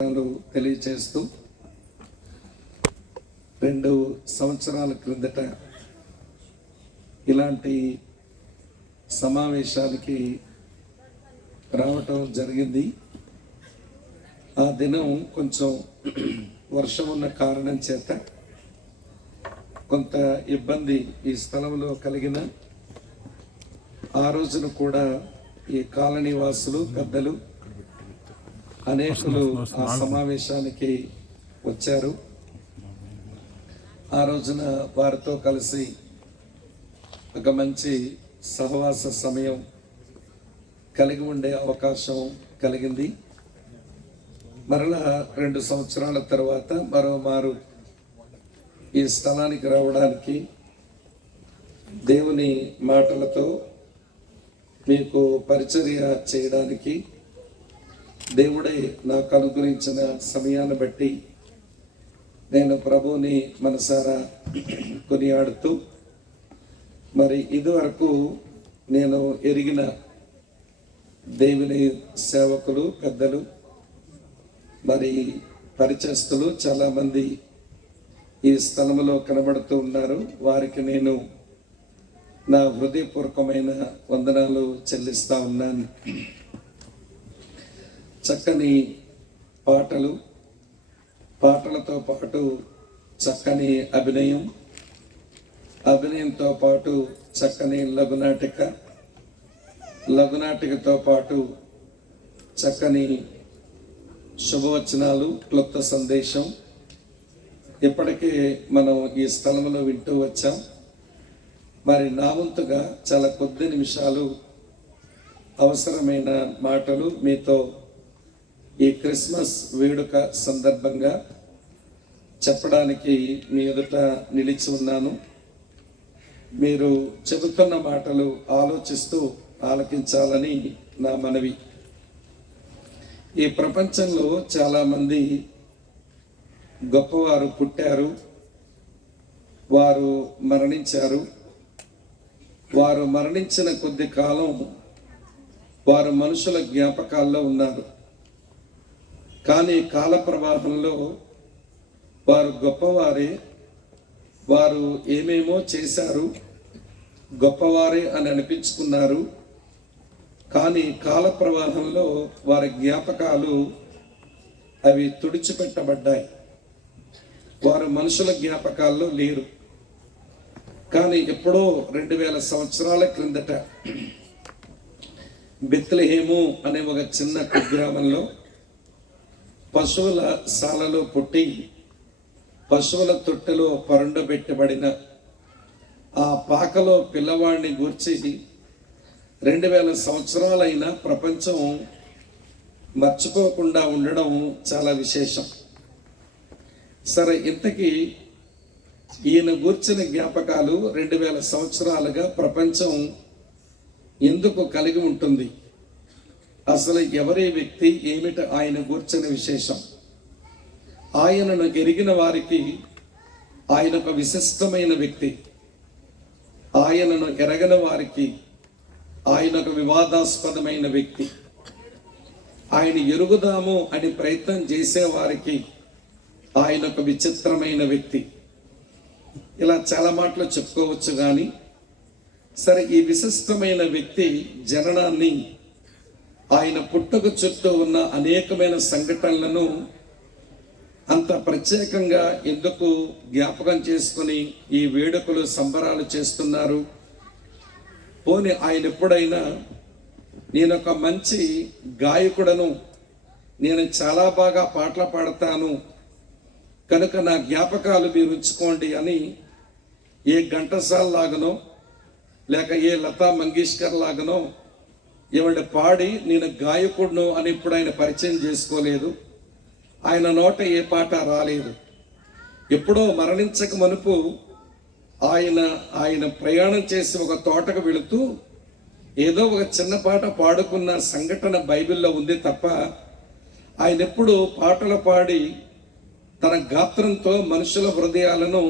తెలియచేస్తూ 2 సంవత్సరాల క్రిందట ఇలాంటి సమావేశానికి రావటం జరిగింది. ఆ దినం కొంచెం వర్షం ఉన్న కారణం చేత కొంత ఇబ్బంది ఈ స్థలంలో కలిగిన ఆ రోజున కూడా ఈ కాలనీ వాసులు పెద్దలు అనేకులు ఆ సమావేశానికి వచ్చారు. ఆ రోజున వారితో కలిసి ఒక మంచి సహవాస సమయం కలిగి ఉండే అవకాశం కలిగింది. మరలా 2 సంవత్సరాల తర్వాత మరోమారు ఈ స్థలానికి రావడానికి దేవుని మాటలతో మీకు పరిచర్య చేయడానికి దేవుడే నాకు అనుగ్రహించిన సమయాన్ని బట్టి నేను ప్రభువుని మనసారా కొనియాడుతూ, మరి ఇదివరకు నేను ఎరిగిన దేవుని సేవకులు పెద్దలు మరి పరిచయస్తులు చాలామంది ఈ స్థలంలో కనబడుతూ ఉన్నారు. వారికి నేను నా హృదయపూర్వకమైన వందనాలు చెల్లిస్తా ఉన్నాను. చక్కని పాటలతో పాటు చక్కని అభినయంతో పాటు చక్కని లఘునాటికతో పాటు చక్కని శుభవచనాలు, క్లుప్త సందేశం ఇప్పటికే మనం ఈ స్థలంలో వింటూ వచ్చాం. మరి నా వంతుగా చాలా కొద్ది నిమిషాలు అవసరమైన మాటలు మీతో ఈ క్రిస్మస్ వేడుక సందర్భంగా చెప్పడానికి మీ ఎదుట నిలిచి ఉన్నాను. మీరు చెబుతున్న మాటలు ఆలోచిస్తూ ఆలకించాలని నా మనవి. ఈ ప్రపంచంలో చాలామంది గొప్పవారు పుట్టారు, వారు మరణించారు. వారు మరణించిన కొద్ది కాలం వారు మనుషుల జ్ఞాపకాల్లో ఉన్నారు. కానీ కాల ప్రవాహంలో వారు గొప్పవారే, వారు ఏమేమో చేశారు, గొప్పవారే అని అనిపించుకున్నారు. కానీ కాల ప్రవాహంలో వారి జ్ఞాపకాలు అవి తుడిచిపెట్టబడ్డాయి. వారు మనుషుల జ్ఞాపకాల్లో లేరు. కానీ ఎప్పుడో 2000 సంవత్సరాల క్రిందట బెత్లెహేము అనే ఒక చిన్న కుగ్రామంలో పశువుల శాలలో పుట్టి పశువుల తొట్టెలో పరుండబెట్టబడిన ఆ పాకలో పిల్లవాడిని గూర్చి 2000 సంవత్సరాలైన ప్రపంచం మర్చిపోకుండా ఉండడం చాలా విశేషం. సరే, ఇంతకీ ఈయన గూర్చిన జ్ఞాపకాలు 2000 సంవత్సరాలుగా ప్రపంచం ఎందుకు కలిగి ఉంటుంది? అసలు ఎవరి వ్యక్తి, ఏమిటి ఆయన గూర్చిన విశేషం? ఆయనను ఎరిగిన వారికి ఆయన ఒక విశిష్టమైన వ్యక్తి. ఆయనను ఎరగని వారికి ఆయన ఒక వివాదాస్పదమైన వ్యక్తి. ఆయన ఎరుగుదాము అని ప్రయత్నం చేసేవారికి ఆయన ఒక విచిత్రమైన వ్యక్తి. ఇలా చాలా మాటలు చెప్పుకోవచ్చు. కానీ సరే, ఈ విశిష్టమైన వ్యక్తి జననాన్ని, ఆయన పుట్టుక చుట్టూ ఉన్న అనేకమైన సంఘటనలను అంత ప్రత్యేకంగా ఎందుకు జ్ఞాపకం చేసుకుని ఈ వేడుకలు సంబరాలు చేస్తున్నారు? పోనీ ఆయన ఎప్పుడైనా నేను ఒక మంచి గాయకుడను, నేను చాలా బాగా పాటలు పాడతాను కనుక నా జ్ఞాపకాలు మీరు ఉంచుకోండి అని ఏ ఘంటసాల లాగనో లేక ఏ లతా మంగేష్కర్ లాగనో ఏమంటే పాడి నేను గాయకుడును అని ఇప్పుడు ఆయన పరిచయం చేసుకోలేదు. ఆయన నోట ఏ పాట రాలేదు. ఎప్పుడో మరణించక మునుపు ఆయన ప్రయాణం చేసి ఒక తోటకు వెళుతూ ఏదో ఒక చిన్న పాట పాడుకున్న సంఘటన బైబిల్లో ఉంది తప్ప ఆయన ఎప్పుడు పాటలు పాడి తన గాత్రంతో మనుషుల హృదయాలను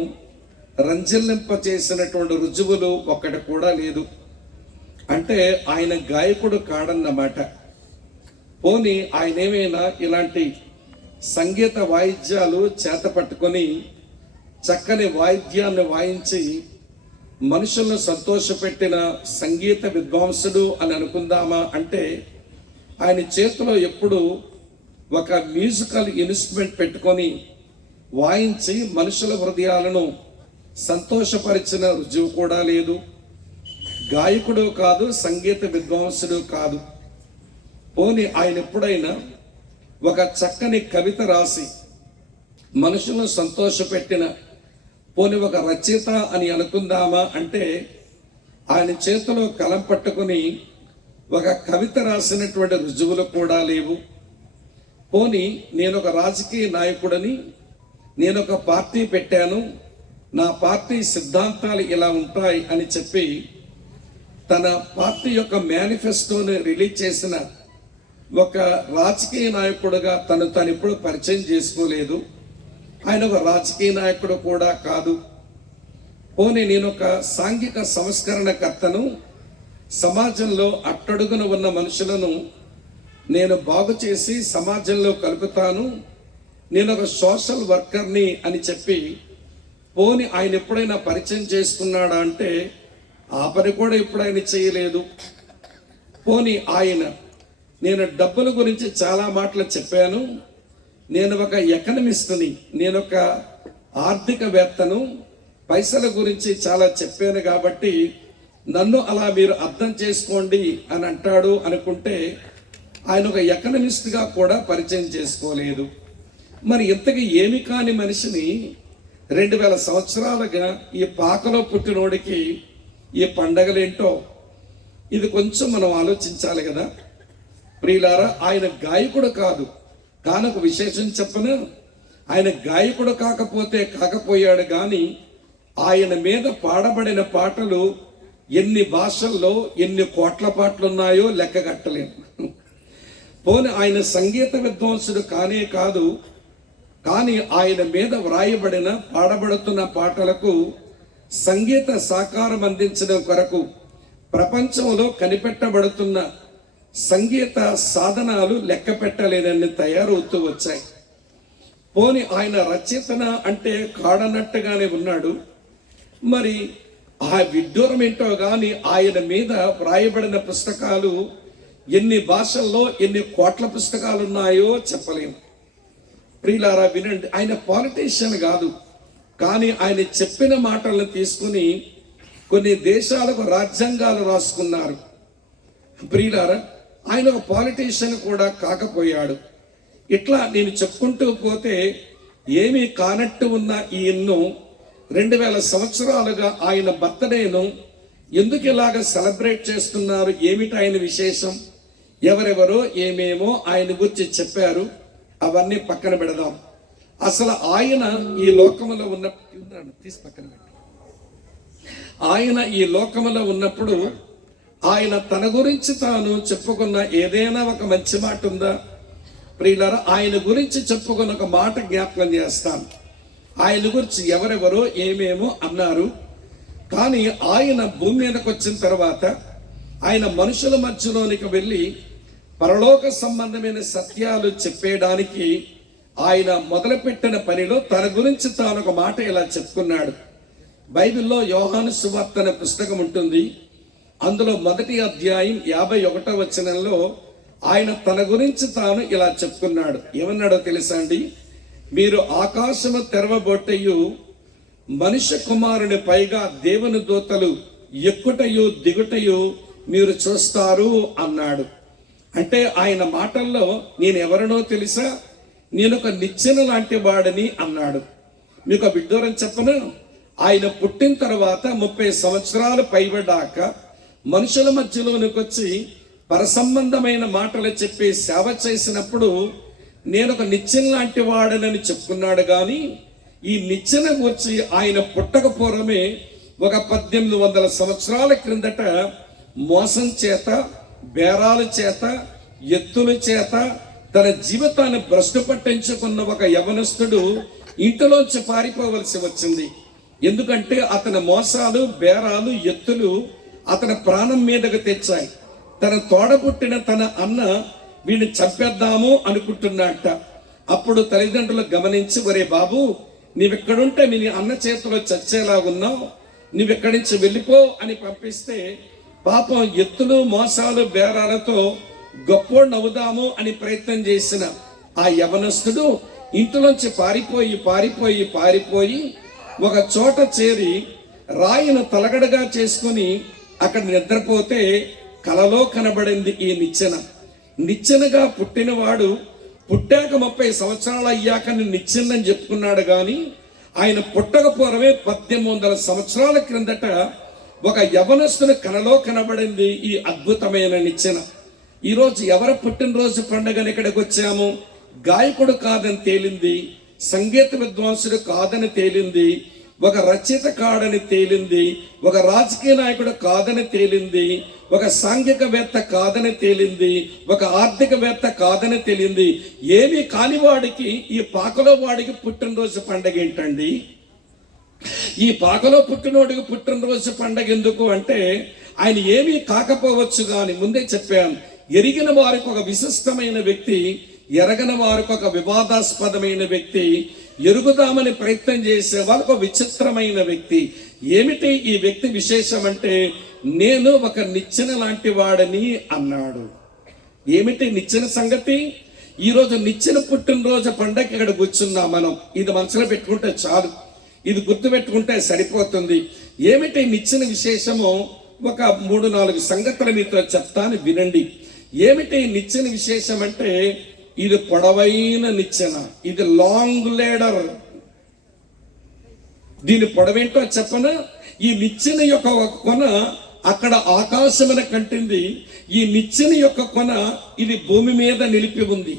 రంజిల్లింప చేసినటువంటి రుజువులు ఒక్కటి కూడా లేదు. అంటే ఆయన గాయకుడు కాడన్నమాట. పోనీ ఆయన ఏమైనా ఇలాంటి సంగీత వాయిద్యాలు చేత పట్టుకొని చక్కని వాయిద్యాన్ని వాయించి మనుషులను సంతోషపెట్టిన సంగీత విద్వాంసుడు అని అనుకుందామా అంటే, ఆయన చేతిలో ఎప్పుడు ఒక మ్యూజికల్ ఇన్స్ట్రుమెంట్ పెట్టుకొని వాయించి మనుషుల హృదయాలను సంతోషపరిచిన రుజువు కూడా లేదు. గాయకుడు కాదు, సంగీత విద్వాంసుడు కాదు. పోని ఆయన ఎప్పుడైనా ఒక చక్కని కవిత రాసి మనుషులను సంతోషపెట్టిన పోని ఒక రచయిత అని అనుకుందామా అంటే, ఆయన చేతిలో కలం పట్టుకుని ఒక కవిత రాసినటువంటి రుజువులు కూడా లేవు. పోని నేను ఒక రాజకీయ నాయకుడని, నేను ఒక పార్టీ పెట్టాను, నా పార్టీ సిద్ధాంతాలు ఇలా ఉంటాయి అని చెప్పి తన పార్టీ యొక్క మేనిఫెస్టోని రిలీజ్ చేసిన ఒక రాజకీయ నాయకుడుగా తను ఎప్పుడు పరిచయం చేసుకోలేదు. ఆయన ఒక రాజకీయ నాయకుడు కూడా కాదు. పోనీ నేను ఒక సాంఘిక సంస్కరణకర్తను, సమాజంలో అట్టడుగున ఉన్న మనుషులను నేను బాగు చేసి సమాజంలో కలుపుతాను, నేను ఒక సోషల్ వర్కర్ని అని చెప్పి పోని ఆయన ఎప్పుడైనా పరిచయం చేసుకున్నాడా అంటే ఆ పని కూడా ఎప్పుడైనా చేయలేదు. పోని ఆయన నేను డబ్బుల గురించి చాలా మాటలు చెప్పాను, నేను ఒక ఎకనమిస్ట్ని, నేను ఒక ఆర్థికవేత్తను, పైసల గురించి చాలా చెప్పాను కాబట్టి నన్ను అలా మీరు అర్థం చేసుకోండి అని అంటాడు అనుకుంటే, ఆయన ఒక ఎకనమిస్ట్గా కూడా పరిచయం చేసుకోలేదు. మరి ఇంతకీ ఏమి కాని మనిషిని 2000 సంవత్సరాలుగా ఈ పాకలో పుట్టినోడికి ఈ పండగలేంటో ఇది కొంచెం మనం ఆలోచించాలి కదా ప్రియులారా. ఆయన గాయకుడు కాదు, కానీ ఒక విశేషం చెప్పను, ఆయన గాయకుడు కాకపోయాడు కానీ ఆయన మీద పాడబడిన పాటలు ఎన్ని భాషల్లో ఎన్ని కోట్ల పాటలు ఉన్నాయో లెక్క కట్టలేము. పోనీ ఆయన సంగీత విద్వాంసుడు కానే కాదు, కానీ ఆయన మీద వ్రాయబడిన పాడబడుతున్న పాటలకు సంగీత సాకారం అందించడం కొరకు ప్రపంచంలో కనిపెట్టబడుతున్న సంగీత సాధనాలు లెక్క పెట్టలేనన్ని తయారవుతూ వచ్చాయి. పోని ఆయన రచయితన అంటే కాడనట్టుగానే ఉన్నాడు. మరి ఆ విడ్డూరం ఏంటో కానీ ఆయన మీద వ్రాయబడిన పుస్తకాలు ఎన్ని భాషల్లో ఎన్ని కోట్ల పుస్తకాలు ఉన్నాయో చెప్పలేము. ప్రియులారా వినండి, ఆయన పాలిటీషియన్ కాదు, కానీ ఆయన చెప్పిన మాటలను తీసుకుని కొన్ని దేశాలకు రాజ్యాంగాలు రాసుకున్నారు. ప్రియులారా, ఆయన ఒక పాలిటీషియన్ కూడా కాకపోయాడు. ఇట్లా నేను చెప్పుకుంటూ పోతే ఏమీ కానట్టు ఉన్న ఈయన్ను 2000 సంవత్సరాలుగా ఆయన బర్త్డేను ఎందుకు ఇలాగ సెలబ్రేట్ చేస్తున్నారు, ఏమిటి ఆయన విశేషం, ఎవరెవరో ఏమేమో ఆయన గురించి చెప్పారు, అవన్నీ పక్కన పెడదాం. అసలు ఆయన ఈ లోకములో ఆయన ఈ లోకములో ఉన్నప్పుడు ఆయన తన గురించి తాను చెప్పుకున్న ఏదైనా ఒక మంచి మాట ఉందా ప్రియులారా? ఆయన గురించి చెప్పుకున్న ఒక మాట జ్ఞాపకం చేస్తాను. ఆయన గురించి ఎవరెవరో ఏమేమో అన్నారు, కానీ ఆయన భూమి మీదకి వచ్చిన తర్వాత ఆయన మనుషుల మధ్యలోనికి వెళ్ళి పరలోక సంబంధమైన సత్యాలు చెప్పేయడానికి ఆయన మొదలుపెట్టిన పనిలో తన గురించి తాను ఒక మాట ఇలా చెప్పుకున్నాడు. బైబిల్లో యోహాను సువార్త అనే పుస్తకం ఉంటుంది. అందులో 1వ అధ్యాయం 51వ వచనంలో ఆయన తన గురించి తాను ఇలా చెప్పుకున్నాడు. ఏమన్నాడో తెలుసా అండి? మీరు ఆకాశము తెరవబొట్టయు మనుష్య కుమారుని పైగా దేవుని దూతలు ఎక్కుటయు దిగుటయు మీరు చూస్తారు అన్నాడు. అంటే ఆయన మాటల్లో నేను ఎవరినో తెలుసా, నేను ఒక నిచ్చెన లాంటి వాడిని అన్నాడు. మీకు ఆ విడ్డూరం చెప్పను, ఆయన పుట్టిన తర్వాత 30 సంవత్సరాలు పైబడ్డాక మనుషుల మధ్యలోనికి వచ్చి పరసంబంధమైన మాటలు చెప్పి సేవ చేసినప్పుడు నేను ఒక నిచ్చెన లాంటి వాడనని చెప్పుకున్నాడు. కానీ ఈ నిచ్చెన గురించి ఆయన పుట్టక పూర్వమే ఒక 1800 సంవత్సరాల క్రిందట మోసం చేత, బేరాల చేత, ఎత్తుల చేత తన జీవితాన్ని భ్రష్టు పట్టించుకున్న ఒక యవనస్తుడు ఇంటిలోంచి పారిపోవలసి వచ్చింది. ఎందుకంటే అతని మోసాలు, బేరాలు, ఎత్తులు అతని ప్రాణం మీదకు తెచ్చాయి. తన తోడబుట్టిన తన అన్న వీడిని చంపేద్దాము అనుకుంటున్నట్ట. అప్పుడు తల్లిదండ్రులు గమనించి, ఒరే బాబు, నీవెక్కడుంటే మీ అన్న చేతిలో చచ్చేలా ఉన్నావు, నువ్వెక్కడి నుంచి వెళ్ళిపో అని పంపిస్తే, పాపం ఎత్తులు మోసాలు బేరాలతో గొప్పోడు నవ్వుదాము అని ప్రయత్నం చేసిన ఆ యవనస్తుడు ఇంటిలోంచి పారిపోయి ఒక చోట చేరి రాయిను తలగడగా చేసుకుని అక్కడ నిద్రపోతే కలలో కనబడింది ఈ నిచ్చెనగా పుట్టినవాడు పుట్టాక 30 సంవత్సరాలు అయ్యాక నిచ్చెనని చెప్పుకున్నాడు. కానీ ఆయన పుట్టకపోవడమే 1800 సంవత్సరాల క్రిందట ఒక యవనస్తుని కలలో కనబడింది ఈ అద్భుతమైన నిచ్చెన. ఈరోజు ఎవరి పుట్టినరోజు పండుగని ఇక్కడికి వచ్చాము? గాయకుడు కాదని తేలింది, సంగీత విద్వాంసుడు కాదని తేలింది, ఒక రచయిత కాడని తేలింది, ఒక రాజకీయ నాయకుడు కాదని తేలింది, ఒక సాంఘికవేత్త కాదని తేలింది, ఒక ఆర్థికవేత్త కాదని తేలింది. ఏమీ కానివాడికి, ఈ పాకలో వాడికి పుట్టినరోజు పండుగ ఏంటండి? ఈ పాకలో పుట్టినోడికి పుట్టినరోజు పండుగ ఎందుకు అంటే, ఆయన ఏమీ కాకపోవచ్చు కానీ ముందే చెప్పాను, ఎరిగిన వారికి ఒక విశిష్టమైన వ్యక్తి, ఎరగని వారికి ఒక వివాదాస్పదమైన వ్యక్తి, ఎరుగుదామని ప్రయత్నం చేసే వాళ్ళకు ఒక విచిత్రమైన వ్యక్తి. ఏమిటి ఈ వ్యక్తి విశేషం అంటే, నేను ఒక నిచ్చెన లాంటి వాడని అన్నాడు. ఏమిటి నిచ్చెన సంగతి? ఈరోజు నిచ్చెన పుట్టినరోజు పండగ ఇక్కడ కూర్చున్నాం మనం. ఇది మనసులో పెట్టుకుంటే చాలు, ఇది గుర్తు పెట్టుకుంటే సరిపోతుంది. ఏమిటి నిచ్చెన విశేషమో ఒక 3-4 సంగతులు మీతో చెప్తాను, వినండి. ఏమిటి నిచ్చెన విశేషం అంటే, ఇది పొడవైన నిచ్చెన, ఇది లాంగ్ లేడర్. దీని పొడవేంటో చెప్పనా? ఈ నిచ్చెన యొక్క ఒక కొన అక్కడ ఆకాశమున కంటింది, ఈ నిచ్చెన యొక్క కొన ఇది భూమి మీద నిలిపి ఉంది.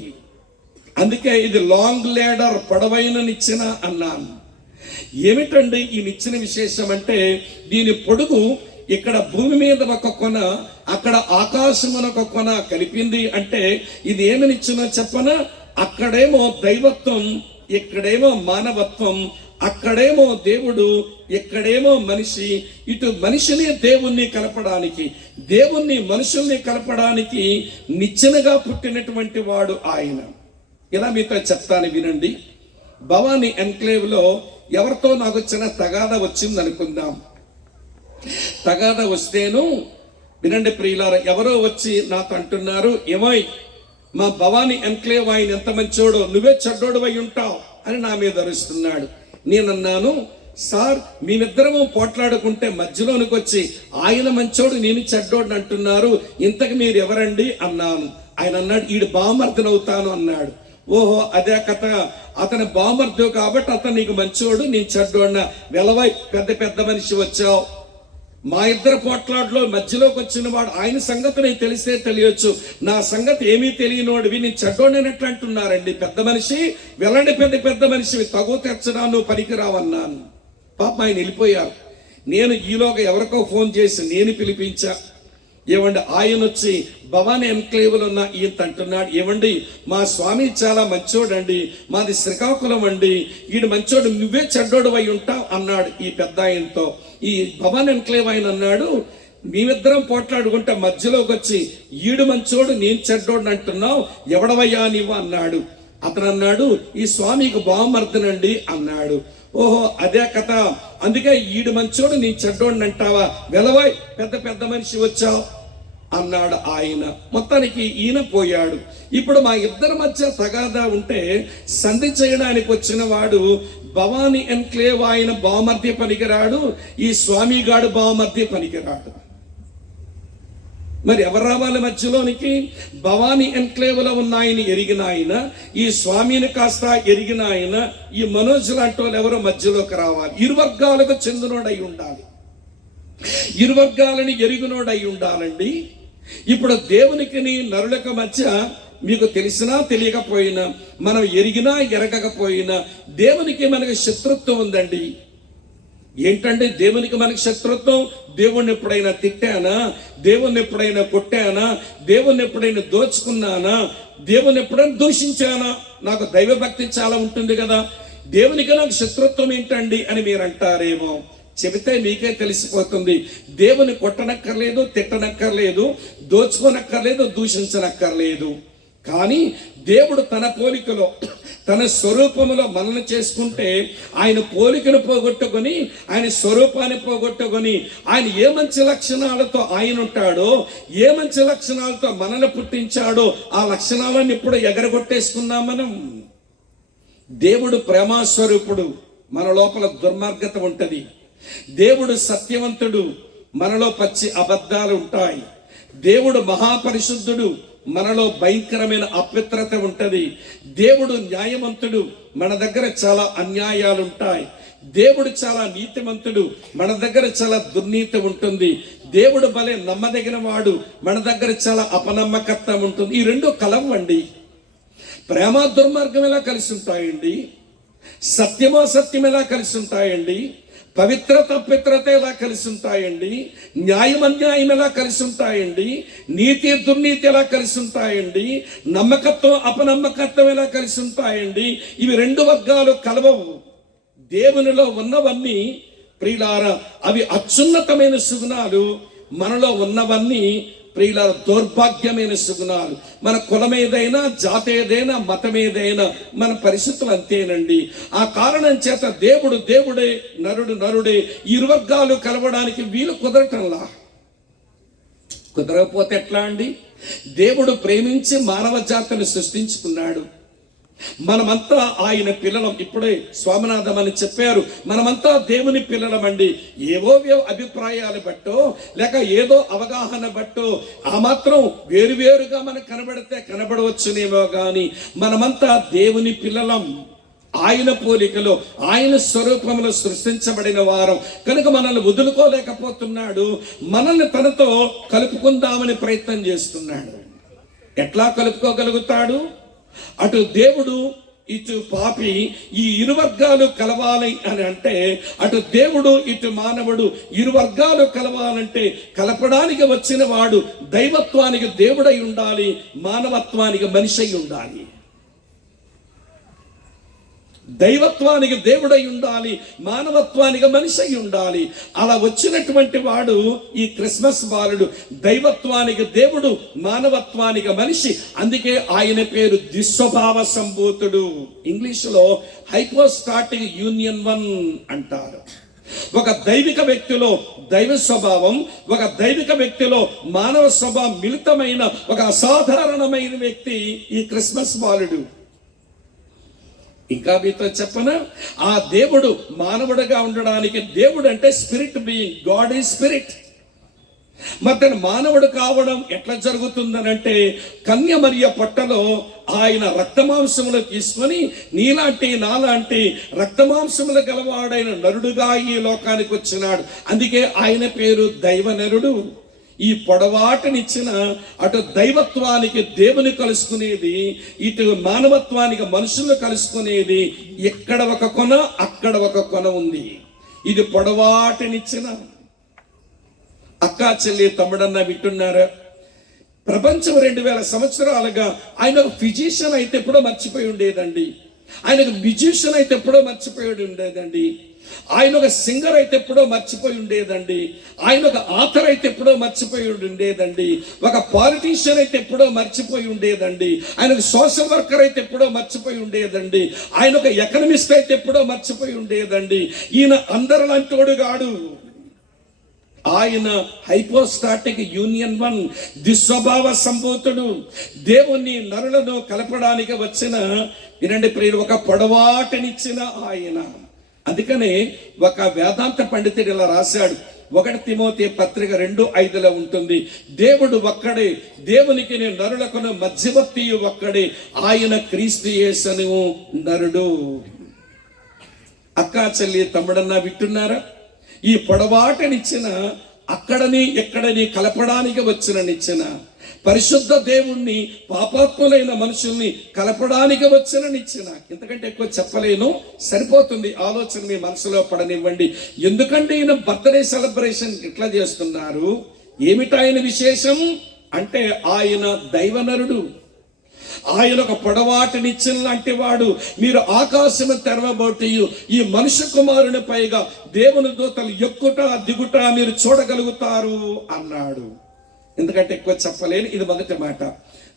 అందుకే ఇది లాంగ్ లేడర్, పొడవైన నిచ్చెన అన్నాను. ఏమిటండి ఈ నిచ్చెన విశేషం అంటే, దీని పొడుగు ఇక్కడ భూమి మీద ఒక కొన, అక్కడ ఆకాశమున ఒక కొన కలిపింది. అంటే ఇది ఏమి నిచ్చెనో చెప్పనా? అక్కడేమో దైవత్వం, ఇక్కడేమో మానవత్వం, అక్కడేమో దేవుడు, ఇక్కడేమో మనిషి. ఇటు మనిషిని దేవుణ్ణి కలపడానికి, దేవుణ్ణి మనుషుల్ని కలపడానికి నిచ్చెనగా పుట్టినటువంటి వాడు ఆయన. ఇలా మీతో చెప్తాను, వినండి. భవానీ ఎన్క్లేవ్ లో ఎవరితో నాకు చిన్న తగాదా వచ్చింది అనుకుందాం. తగాదా వస్తేను, వినండి ప్రియులారా, ఎవరో వచ్చి నాతో అంటున్నారు, ఏమోయ్ మా భవానీ ఎన్క్లేవ్ ఆయన ఎంత మంచోడో, నువ్వే చెడ్డోడు అయి ఉంటావు అని నా మీద అరుస్తున్నాడు. నేనన్నాను, సార్ మేమిద్దరము పోట్లాడుకుంటే మధ్యలోనికి వచ్చి ఆయన మంచోడు నేను చెడ్డోడు అంటున్నారు, ఇంతకు మీరు ఎవరండి అన్నాను. ఆయన అన్నాడు, ఈడు బామర్దన అవుతాను అన్నాడు. ఓహో అదే కథ, అతని బామర్దు కాబట్టి అతను నీకు మంచోడు, నేను చెడ్డోడినా? వెలవై పెద్ద మనిషి వచ్చావు. మా ఇద్దరు పోట్లాట్లో మధ్యలోకి వచ్చిన వాడు, ఆయన సంగతి నేను తెలిస్తే తెలియచ్చు, నా సంగతి ఏమీ తెలియనోడివి, నేను చెడ్డోడినట్లు అంటున్నారండి. పెద్ద మనిషి వెళ్ళండి, పెద్ద మనిషి, తగు తెచ్చడా, నువ్వు పనికిరావన్నాను. పాప ఆయన వెళ్ళిపోయారు. నేను ఈలోగా ఎవరికో ఫోన్ చేసి నేను పిలిపించా. ఏమండి, ఆయన వచ్చి భవానీ ఎన్క్లేవ్లో ఉన్న ఈయన అంటున్నాడు, ఏమండి మా స్వామి చాలా మంచోడండి, మాది శ్రీకాకుళం అండి, ఈడు మంచోడు, నువ్వే చెడ్డోడు అయి ఉంటావు అన్నాడు ఈ పెద్ద ఆయనతో. ఈ భవానీ ఎన్క్లేవ్ ఆయన అన్నాడు, మేమిద్దరం పోట్లాడుకుంటే మధ్యలోకి వచ్చి ఈడు మంచోడు నేను చెడ్డోడు అంటున్నావు, ఎవడవయ్యా నీవు అన్నాడు. అతను అన్నాడు, ఈ స్వామికి బామర్దనండి అన్నాడు. ఓహో అదే కథ, అందుకే ఈడు మంచోడు నేను చెడ్డోడిని అంటావా, వెలవాయ్ పెద్ద మనిషి వచ్చావు అన్నాడు ఆయన. మొత్తానికి ఈయన పోయాడు. ఇప్పుడు మా ఇద్దరి మధ్య తగాదా ఉంటే సంధి చేయడానికి వచ్చిన వాడు భవానీ ఎన్క్లేవ్ ఆయన బామర్ది పనికిరాడు, ఈ స్వామిగాడు బామర్ది పనికిరాడు. మరి ఎవరు రావాలి మధ్యలోనికి? భవానీ ఎన్క్లేవ్లో ఉన్న ఆయన ఎరిగిన ఆయన, ఈ స్వామిని కాస్త ఎరిగిన ఆయన, ఈ మనోజ్ లాంటి వాళ్ళు ఎవరో మధ్యలోకి రావాలి. ఇరు వర్గాలకు చెందినోడై ఉండాలి, ఇరు వర్గాలని ఎరిగినోడై ఉండాలండి. ఇప్పుడు దేవునికి నరులకు మధ్య మీకు తెలిసినా తెలియకపోయినా, మనం ఎరిగినా ఎరగకపోయినా దేవునికి మనకి శత్రుత్వం ఉందండి. ఏంటంటే దేవునికి మనకి శత్రుత్వం? దేవుణ్ణి ఎప్పుడైనా తిట్టానా? దేవుణ్ణి ఎప్పుడైనా కొట్టానా? దేవుణ్ణి ఎప్పుడైనా దోచుకున్నానా? దేవుణ్ణి ఎప్పుడైనా దూషించానా? నాకు దైవభక్తి చాలా ఉంటుంది కదా, దేవునికి నాకు శత్రుత్వం ఏంటండి అని మీరు అంటారేమో. చెబితే మీకే తెలిసిపోతుంది. దేవుని కొట్టనక్కర్లేదు, తిట్టనక్కర్లేదు, దోచుకోనక్కర్లేదు, దూషించనక్కర్లేదు. కానీ దేవుడు తన పోలికలో తన స్వరూపములో మనల్ని చేసుకుంటే ఆయన పోలికను పోగొట్టుకొని ఆయన స్వరూపాన్ని పోగొట్టుకొని ఆయన ఏ మంచి లక్షణాలతో ఆయన ఉంటాడో, ఏ మంచి లక్షణాలతో మనల్ని పుట్టించాడో ఆ లక్షణాలను ఇప్పుడు ఎగరగొట్టేసుకున్నాం మనం. దేవుడు ప్రేమాస్వరూపుడు, మన లోపల దుర్మార్గత ఉంటది. దేవుడు సత్యవంతుడు, మనలో పచ్చి అబద్ధాలు ఉంటాయి. దేవుడు మహాపరిశుద్ధుడు, మనలో భయంకరమైన అపవిత్రత ఉంటది. దేవుడు న్యాయవంతుడు, మన దగ్గర చాలా అన్యాయాలు ఉంటాయి. దేవుడు చాలా నీతిమంతుడు, మన దగ్గర చాలా దుర్నీతి ఉంటుంది. దేవుడు భలే నమ్మదగిన వాడు, మన దగ్గర చాలా అపనమ్మకత్వం ఉంటుంది. ఈ రెండు కలవండి. ప్రేమ దుర్మార్గం ఎలా కలిసి ఉంటాయండి? సత్యమో సత్యం ఎలా కలిసి ఉంటాయండి? పవిత్రత అపవిత్రత ఎలా కలిసి ఉంటాయండి? న్యాయం అన్యాయం ఎలా కలిసి ఉంటాయండి? నీతి దుర్నీతి ఎలా కలిసి ఉంటాయండి? నమ్మకత్వం అపనమ్మకత్వం ఎలా కలిసి ఉంటాయండి? ఇవి రెండు వర్గాలు కలవవు. దేవునిలో ఉన్నవన్నీ ప్రియులారా అవి అత్యున్నతమైన సుగుణాలు, మనలో ఉన్నవన్నీ ప్రియులారా దౌర్భాగ్యమైన సుగుణాలు. మన కులం ఏదైనా, జాతి ఏదైనా, మతం ఏదైనా, మన పరిస్థితులు అంతేనండి. ఆ కారణం చేత దేవుడు దేవుడే, నరుడు నరుడే, ఇరు వర్గాలు కలవడానికి వీలు కుదరటంలా. కుదరకపోతే ఎట్లా అండి? దేవుడు ప్రేమించి మానవ జాతిని సృష్టించుకున్నాడు. మనమంతా ఆయన పిల్లలం. ఇప్పుడే స్వామినాథం అని చెప్పారు, మనమంతా దేవుని పిల్లలమండి. ఏవో అభిప్రాయాలు బట్టో లేక ఏదో అవగాహన బట్టో ఆ మాత్రం వేరువేరుగా మనకు కనబడితే కనబడవచ్చునేమో కానీ మనమంతా దేవుని పిల్లలం. ఆయన పోలికలో ఆయన స్వరూపంలో సృష్టించబడిన వారం కనుక మనల్ని వదులుకోలేకపోతున్నాడు. మనల్ని తనతో కలుపుకుందామని ప్రయత్నం చేస్తున్నాడు. ఎట్లా కలుపుకోగలుగుతాడు? అటు దేవుడు ఇటు పాపి, ఈ ఇరు వర్గాలు కలవాలి అని అంటే, అటు దేవుడు ఇటు మానవుడు ఇరు వర్గాలు కలవాలంటే కలపడానికి వచ్చిన వాడు దైవత్వానికి దేవుడై ఉండాలి, మానవత్వానికి మనిషి అయి ఉండాలి. దైవత్వానికి దేవుడై ఉండాలి, మానవత్వానికి మనిషి అయి ఉండాలి. అలా వచ్చినటువంటి వాడు ఈ క్రిస్మస్ బాలుడు. దైవత్వానికి దేవుడు, మానవత్వానికి మనిషి. అందుకే ఆయన పేరు ద్విస్వభావ సంభూతుడు. ఇంగ్లీషులో హైపోస్టాటిక్ యూనియన్ వన్ అంటారు. ఒక దైవిక వ్యక్తిలో దైవ స్వభావం, ఒక దైవిక వ్యక్తిలో మానవ స్వభావం మిళితమైన ఒక అసాధారణమైన వ్యక్తి ఈ క్రిస్మస్ బాలుడు. ఇంకా మీతో చెప్పనా, ఆ దేవుడు మానవుడిగా ఉండడానికి, దేవుడు అంటే spirit being, God is spirit. మరి తను మానవుడు కావడం ఎట్లా జరుగుతుందనంటే, కన్య మరియ పొట్టలో ఆయన రక్తమాంసములు తీసుకొని నీలాంటి నాలాంటి రక్తమాంసములు గలవాడైన నరుడుగా ఈ లోకానికి వచ్చినాడు. అందుకే ఆయన పేరు దైవనరుడు. ఈ పొడవాటనిచ్చిన అటు దైవత్వానికి దేవుని కలుసుకునేది, ఇటు మానవత్వానికి మనుషులు కలుసుకునేది ఎక్కడ ఒక కొన అక్కడ ఒక కొన ఉంది. ఇది పొడవాటనిచ్చిన. అక్కా చెల్లి తమ్ముడన్న వింటున్నారా? ప్రపంచం 2000 సంవత్సరాలుగా ఆయన ఒక ఫిజిషియన్ అయితే ఎప్పుడో మర్చిపోయి ఉండేదండి. ఆయన ఒక మ్యూజిషియన్ అయితే ఎప్పుడో మర్చిపోయి ఉండేదండి. ఆయన ఒక సింగర్ అయితే ఎప్పుడో మర్చిపోయి ఉండేదండి. ఆయన ఒక ఆథర్ అయితే ఎప్పుడో మర్చిపోయి ఉండేదండి. ఒక పాలిటీషియన్ అయితే ఎప్పుడో మర్చిపోయి ఉండేదండి. ఆయన ఒక సోషల్ వర్కర్ అయితే ఎప్పుడో మర్చిపోయి ఉండేదండి. ఆయన ఒక ఎకనమిస్ట్ అయితే ఎప్పుడో మర్చిపోయి ఉండేదండి. ఈయన అందరిలాంటోడు కాడు. ఆయన హైపోస్టాటిక్ యూనియన్ వన్, దుస్వభావ సంభూతుడు. దేవుణ్ణి నరులను కలపడానికి వచ్చిన, వినండి ప్రియులు, ఒక పొడవాటనిచ్చిన ఆయన. అందుకనే ఒక వేదాంత పండితుడు ఇలా రాశాడు. 1 తిమోతి పత్రిక 2:5 ఉంటుంది. దేవుడు ఒక్కడే, దేవునికి నరులకును మధ్యవర్తి ఒక్కడే, ఆయన క్రీస్తు యేసును నరుడు. అక్కా చెల్లి తమ్ముడన్నా వింటున్నారా? ఈ పొడవాటనిచ్చిన, అక్కడని ఎక్కడని కలపడానికి వచ్చిననిచ్చిన, పరిశుద్ధ దేవుణ్ణి పాపాత్ములైన మనుషుల్ని కలపడానికి వచ్చిననిచ్చిన. ఇంతకంటే ఎక్కువ చెప్పలేను, సరిపోతుంది. ఆలోచన మీ మనసులో పడనివ్వండి. ఎందుకంటే ఈయన బర్త్డే సెలబ్రేషన్ ఇట్లా చేస్తున్నారు? ఏమిటాయన విశేషం అంటే, ఆయన దైవనరుడు, ఆయన ఒక పొడవాటినిచ్చిన లాంటి వాడు. మీరు ఆకాశము తెరవబోటియు ఈ మనుష్య కుమారుని పైగా దేవుని దూతలు ఎక్కుట దిగుట మీరు చూడగలుగుతారు అన్నాడు. ఎందుకంటే ఎక్కువ చెప్పలేను, ఇది మొదటి మాట.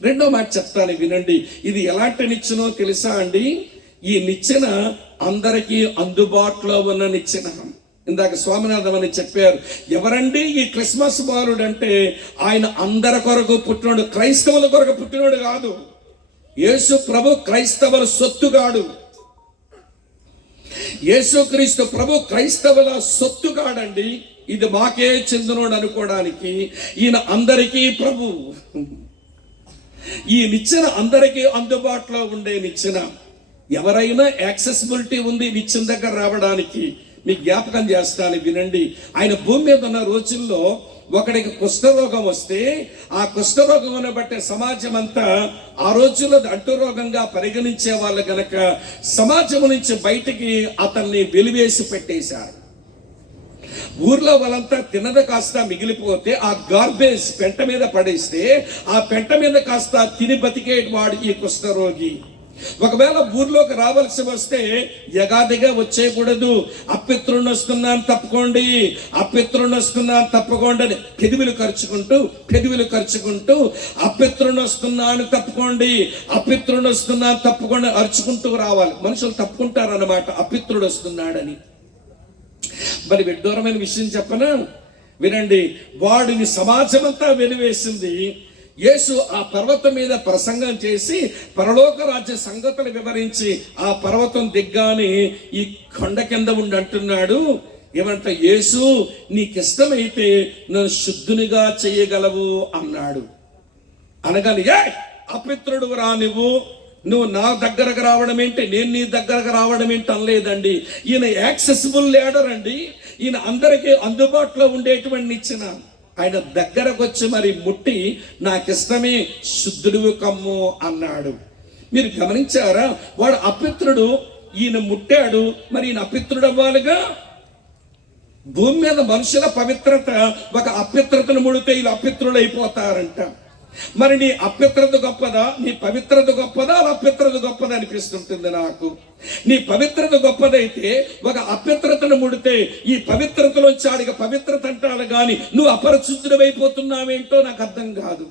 రెండో మాట చెప్తాను వినండి. ఇది ఎలాంటి నిచ్చెనో తెలుసా అండి? ఈ నిచ్చెన అందరికీ అందుబాటులో ఉన్న నిచ్చెన. ఇందాక స్వామినాథం అని చెప్పారు. ఎవరండి ఈ క్రిస్మస్ బాలుడు అంటే ఆయన అందరి కొరకు పుట్టినోడు, క్రైస్తవుల కొరకు పుట్టినోడు కాదు. యేసు ప్రభు క్రైస్తవుల సొత్తుగాడు. యేసుక్రీస్తు ప్రభు క్రైస్తవుల సొత్తుగాడండి. ఇది మాకే చెందినోడు అనుకోవడానికి ఈయన అందరికీ ప్రభు. ఈ నిచ్చెన అందరికీ అందుబాటులో ఉండే నిచ్చెన. ఎవరైనా యాక్సెసిబిలిటీ ఉంది నిచ్చెన దగ్గర రావడానికి. మీకు జ్ఞాపకం చేస్తాను వినండి. ఆయన భూమి మీద ఉన్న రోజుల్లో ఒకడికి కుష్ఠరోగం వస్తే ఆ కుష్ఠరోగం బట్టే సమాజం అంతా ఆ రోజుల్లో అంటురోగంగా పరిగణించే వాళ్ళు గనక సమాజం నుంచి బయటికి అతన్ని వెలివేసి పెట్టేశారు. ఊర్లో వాళ్ళంతా తినద కాస్త మిగిలిపోతే ఆ గార్బేజ్ పెంట మీద పడేస్తే ఆ పెంట మీద కాస్త తిని బతికేవాడు ఈ కుష్ఠరోగి. ఒకవేళ ఊర్లోకి రావాల్సి వస్తే యగాదిగా వచ్చేయకూడదు. అప్పిత్రుని వస్తున్నాను తప్పుకోండి, అప్పిత్రుని వస్తున్నాను తప్పుకోండి అని పెదవులు ఖర్చుకుంటూ అప్పిత్రుని వస్తున్నాను తప్పుకోండి, అప్పిత్రుని వస్తున్నాను తప్పుకోండి అరుచుకుంటూ రావాలి. మనుషులు తప్పుకుంటారు అన్నమాట అప్పిత్రుడు వస్తున్నాడని. మరి విడ్డూరమైన విషయం చెప్పనా వినండి. వాడిని సమాజం అంతా వెలివేసింది. యేసు ఆ పర్వతం మీద ప్రసంగం చేసి పరలోక రాజ్య సంగతులు వివరించి ఆ పర్వతం దిగ్గానే ఈ కొండ కింద ఉండి అంటున్నాడు ఏమంట, యేసు నీకిష్టమైతే నన్ను శుద్ధునిగా చేయగలవు అన్నాడు. అనగానే అపిత్రుడు రా నువ్వు నా దగ్గరకు రావడం ఏంటి, నేను నీ దగ్గరకు రావడం ఏంటి అనలేదండి. ఈయన యాక్సెసిబుల్ లీడర్ అండి. ఈయన అందరికీ అందుబాటులో ఉండేటువంటి నిచ్చెన. ఆయన దగ్గరకు వచ్చి మరి ముట్టి నాకిష్టమే శుద్ధుడు కమ్ము అన్నాడు. మీరు గమనించారా? వాడు అపిత్రుడు, ఈయన ముట్టాడు. మరి ఈయన అపిత్రుడు అవ్వాలిగా. భూమి మీద మనుషుల పవిత్రత ఒక అపిత్రతను ముడితే వీళ్ళు అపిత్రులు అయిపోతారంట. మరి నీ అప్యత్రత గొప్పదా, నీ పవిత్రత గొప్పదా, అప్యత్రత గొప్పదా అనిపిస్తుంటుంది నాకు. నీ పవిత్రత గొప్పదైతే ఒక అప్యత్రతను ముడితే ఈ పవిత్రతలోంచి ఆడికి పవిత్రత అంటాడు కానీ నువ్వు అపరిశుద్ధుడు అయిపోతున్నావేంటో నాకు అర్థం కాదు.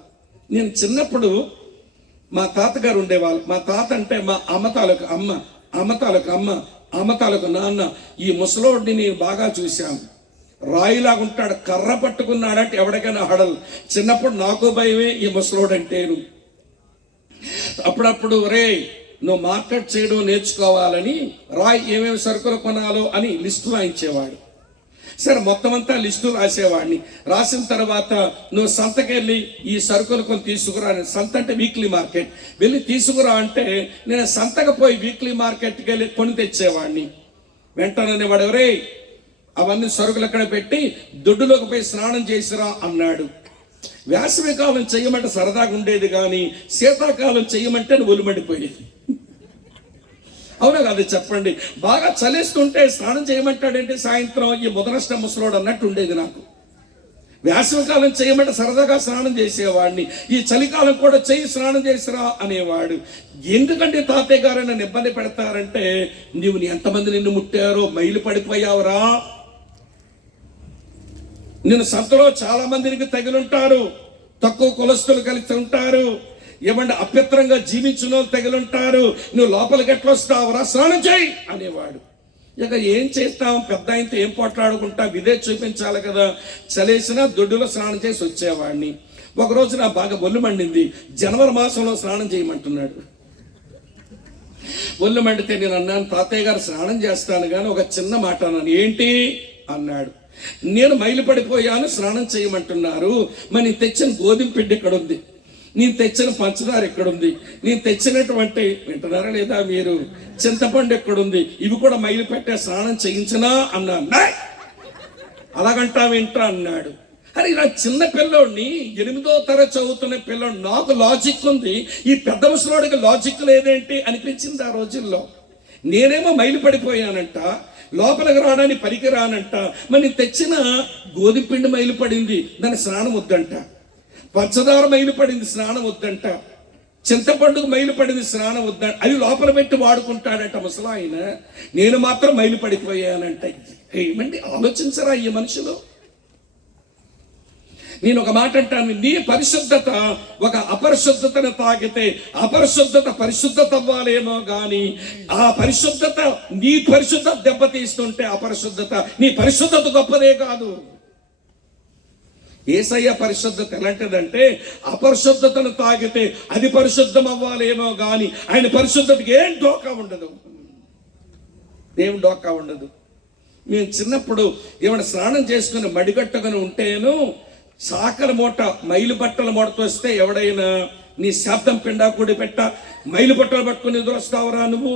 నేను చిన్నప్పుడు మా తాతగారు ఉండేవాళ్ళు. మా తాత అంటే మా అమ్మతాలకు నాన్న. ఈ ముసలోడిని నేను బాగా చూశాను. రాయిలాగా ఉంటాడు, కర్ర పట్టుకున్నాడంటే ఎవరికైనా హడలు. చిన్నప్పుడు నాకు భయమే ఈ ముసలోడు అంటేను. అప్పుడప్పుడు రే నువ్వు మార్కెట్ చేయడం నేర్చుకోవాలని రాయి ఏమేమి సరుకులు కొనాలో అని లిస్టు రాయించేవాడు. సరే మొత్తం అంతా లిస్టు రాసేవాడిని. రాసిన తర్వాత నువ్వు సంతకెళ్ళి ఈ సరుకులు కొని తీసుకురా. సంత అంటే వీక్లీ మార్కెట్. వెళ్ళి తీసుకురా అంటే నేను సంతకు పోయి వీక్లీ మార్కెట్కి వెళ్ళి కొని తెచ్చేవాడిని. వెంటనే వాడు ఎవరే అవన్నీ సరుకులు ఎక్కడ పెట్టి దొడ్డులోకి పోయి స్నానం చేసిరా అన్నాడు. వేసవి కాలం చెయ్యమంటే సరదాగా ఉండేది కానీ శీతాకాలం చెయ్యమంటే ఒలుమండిపోయేది. అవునా కాదు చెప్పండి? బాగా చలిస్తుంటే స్నానం చేయమంటాడంటే సాయంత్రం ఈ ముదనష్ట ముసలోడు అన్నట్టు ఉండేది నాకు. వేసవి కాలం చేయమంటే సరదాగా స్నానం చేసేవాడిని. ఈ చలికాలం కూడా చెయ్యి స్నానం చేసిరా అనేవాడు. ఎందుకంటే తాతయ్య గారు నన్ను ఇబ్బంది పెడతారంటే నీవు ఎంతమంది నిన్ను ముట్టారో మైలు పడిపోయావురా. నేను సంతలో చాలా మందికి తగిలుంటారు, తక్కువ కులస్తులు కలిసి ఉంటారు, ఏమంటే అప్యత్రంగా జీవించిన తగిలుంటారు. నువ్వు లోపలికి ఎట్లా వస్తావురా, స్నానం చేయి అనేవాడు. ఇక ఏం చేస్తాం, పెద్ద ఆయనతో ఏం పోట్లాడుకుంటా, ఇదే చూపించాలి కదా. చలేసినా దొడ్డులో స్నానం చేసి వచ్చేవాడిని. ఒకరోజు నా బాగా ఒళ్ళు మండింది. జనవరి మాసంలో స్నానం చేయమంటున్నాడు. ఒళ్ళు మండితే నేను అన్నాను, తాతయ్య గారు స్నానం చేస్తాను కానీ ఒక చిన్న మాట అన్నాను. ఏంటి అన్నాడు. నేను మైలు పడిపోయాను, స్నానం చేయమంటున్నారు. మరి నేను తెచ్చిన గోధుమ పిండి ఎక్కడుంది, నేను తెచ్చిన పంచదార ఎక్కడుంది, నేను తెచ్చినటువంటి వింటున్నారా లేదా మీరు చింతపండు ఎక్కడుంది, ఇవి కూడా మైలు పెట్టే స్నానం చేయించనా అన్నాను. అలాగంటావేంట్రా అన్నాడు. అరే నా చిన్న పిల్లోడిని 8వ తరగతి చదువుతున్న పిల్లోడు, నాకు లాజిక్ ఉంది, ఈ పెద్ద ముసలోడికి లాజిక్ లేదేంటి అనిపించింది ఆ రోజుల్లో. నేనేమో మైలు పడిపోయానంట, లోపలికి రావడానికి పనికి రానంట. మరి తెచ్చిన గోధుమ పిండి మైలు పడింది, దాని స్నానం వద్దంట. పంచదార మైలు పడింది, స్నానం వద్దంట. చింతపండుకు మైలు పడింది, స్నానం వద్దంట. అవి లోపల పెట్టి వాడుకుంటాడంట ముసలాయన. నేను మాత్రం మైలు పడిపోయానంట. ఏమండి ఆలోచించరా ఈ మనుషులు? నేను ఒక మాట అంటాను, నీ పరిశుద్ధత ఒక అపరిశుద్ధతను తాకితే అపరిశుద్ధత పరిశుద్ధత అవ్వాలేమో కానీ ఆ పరిశుద్ధత నీ పరిశుద్ధత దెబ్బతీస్తుంటే అపరిశుద్ధత నీ పరిశుద్ధత గొప్పదే కాదు. యేసయ్య పరిశుద్ధత ఎలాంటిదంటే అపరిశుద్ధతను తాగితే అది పరిశుద్ధం అవ్వాలేమో కానీ ఆయన పరిశుద్ధతకి ఏం డోకా ఉండదు, ఏం డోకా ఉండదు. మేము చిన్నప్పుడు ఏమైనా స్నానం చేసుకుని మడిగట్టుకుని ఉంటేను సాకల మూట మైలు బట్టల మూటతో వస్తే ఎవడైనా నీ శాబ్దం పిండా కూడి పెట్ట మైలు బట్టలు పట్టుకుని ఎదురొస్తావురా నువ్వు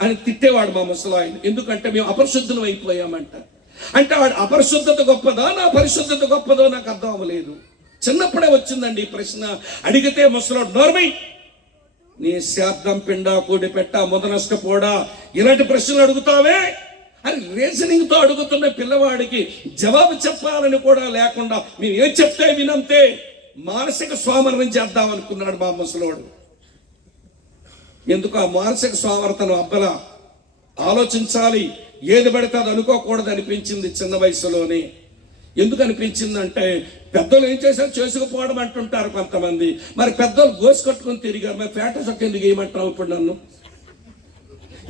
అని తిట్టేవాడు మా ముసలాయన. ఎందుకంటే మేము అపరిశుద్ధం అయిపోయామంట. అంటే వాడు అపరిశుద్ధత గొప్పదా నా పరిశుద్ధత గొప్పదో నాకు అర్థం అవ్వలేదు. చిన్నప్పుడే వచ్చిందండి ఈ ప్రశ్న. అడిగితే ముసలాడు నోర్మై నీ శాబ్దం పిండా కూడి పెట్ట ముదనష్టపోడా ఇలాంటి ప్రశ్నలు అడుగుతావే అని రీజనింగ్తో అడుగుతున్న పిల్లవాడికి జవాబు చెప్పాలని కూడా లేకుండా మేము ఏం చెప్తే వినంతే మానసిక స్వామరణం చేద్దాం అనుకున్నాడు మా ముసలోడు. ఎందుకు ఆ మానసిక స్వామర్థనం అబ్బలా ఆలోచించాలి, ఏది పడితే అది అనుకోకూడదు అనిపించింది చిన్న వయసులోనే. ఎందుకు అనిపించిందంటే పెద్దలు ఏం చేశారు చేసుకుపోవడం అంటుంటారు కొంతమంది. మరి పెద్దలు గోసి కట్టుకుని తిరిగారు, మరి పేట చొక్క ఎందుకు ఏమంటావు ఇప్పుడు నన్ను?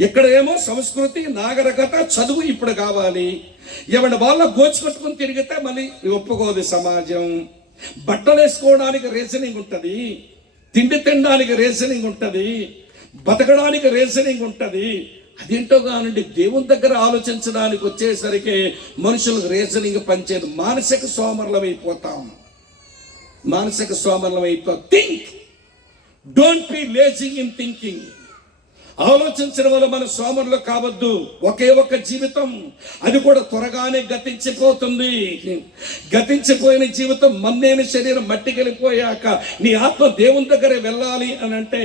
ఇక్కడ ఏమో సంస్కృతి నాగరికత చదువు ఇప్పుడు కావాలి. ఏమన్నా వాళ్ళ గోచి కట్టుకుని తిరిగితే మళ్ళీ ఒప్పుకోదు సమాజం. బట్టలు వేసుకోవడానికి రీజనింగ్ ఉంటుంది, తిండి తినడానికి రీజనింగ్ ఉంటుంది, బతకడానికి రీజనింగ్ ఉంటుంది. అదేంటో కానండి దేవుని దగ్గర ఆలోచించడానికి వచ్చేసరికి మనుషులకు రీజనింగ్ పనిచేయదు. మానసిక సోమరులం అయిపోతాం, మానసిక సోమరులం అయిపోతాం. Think, don't be lazy in thinking. ఆలోచించడం వల్ల మన సోమరులు కావద్దు. ఒకే ఒక్క జీవితం, అది కూడా త్వరగానే గతించిపోతుంది. గతించిపోయిన జీవితం మన్నేని శరీరం మట్టికెళ్ళిపోయాక నీ ఆత్మ దేవుని దగ్గరే వెళ్ళాలి అని అంటే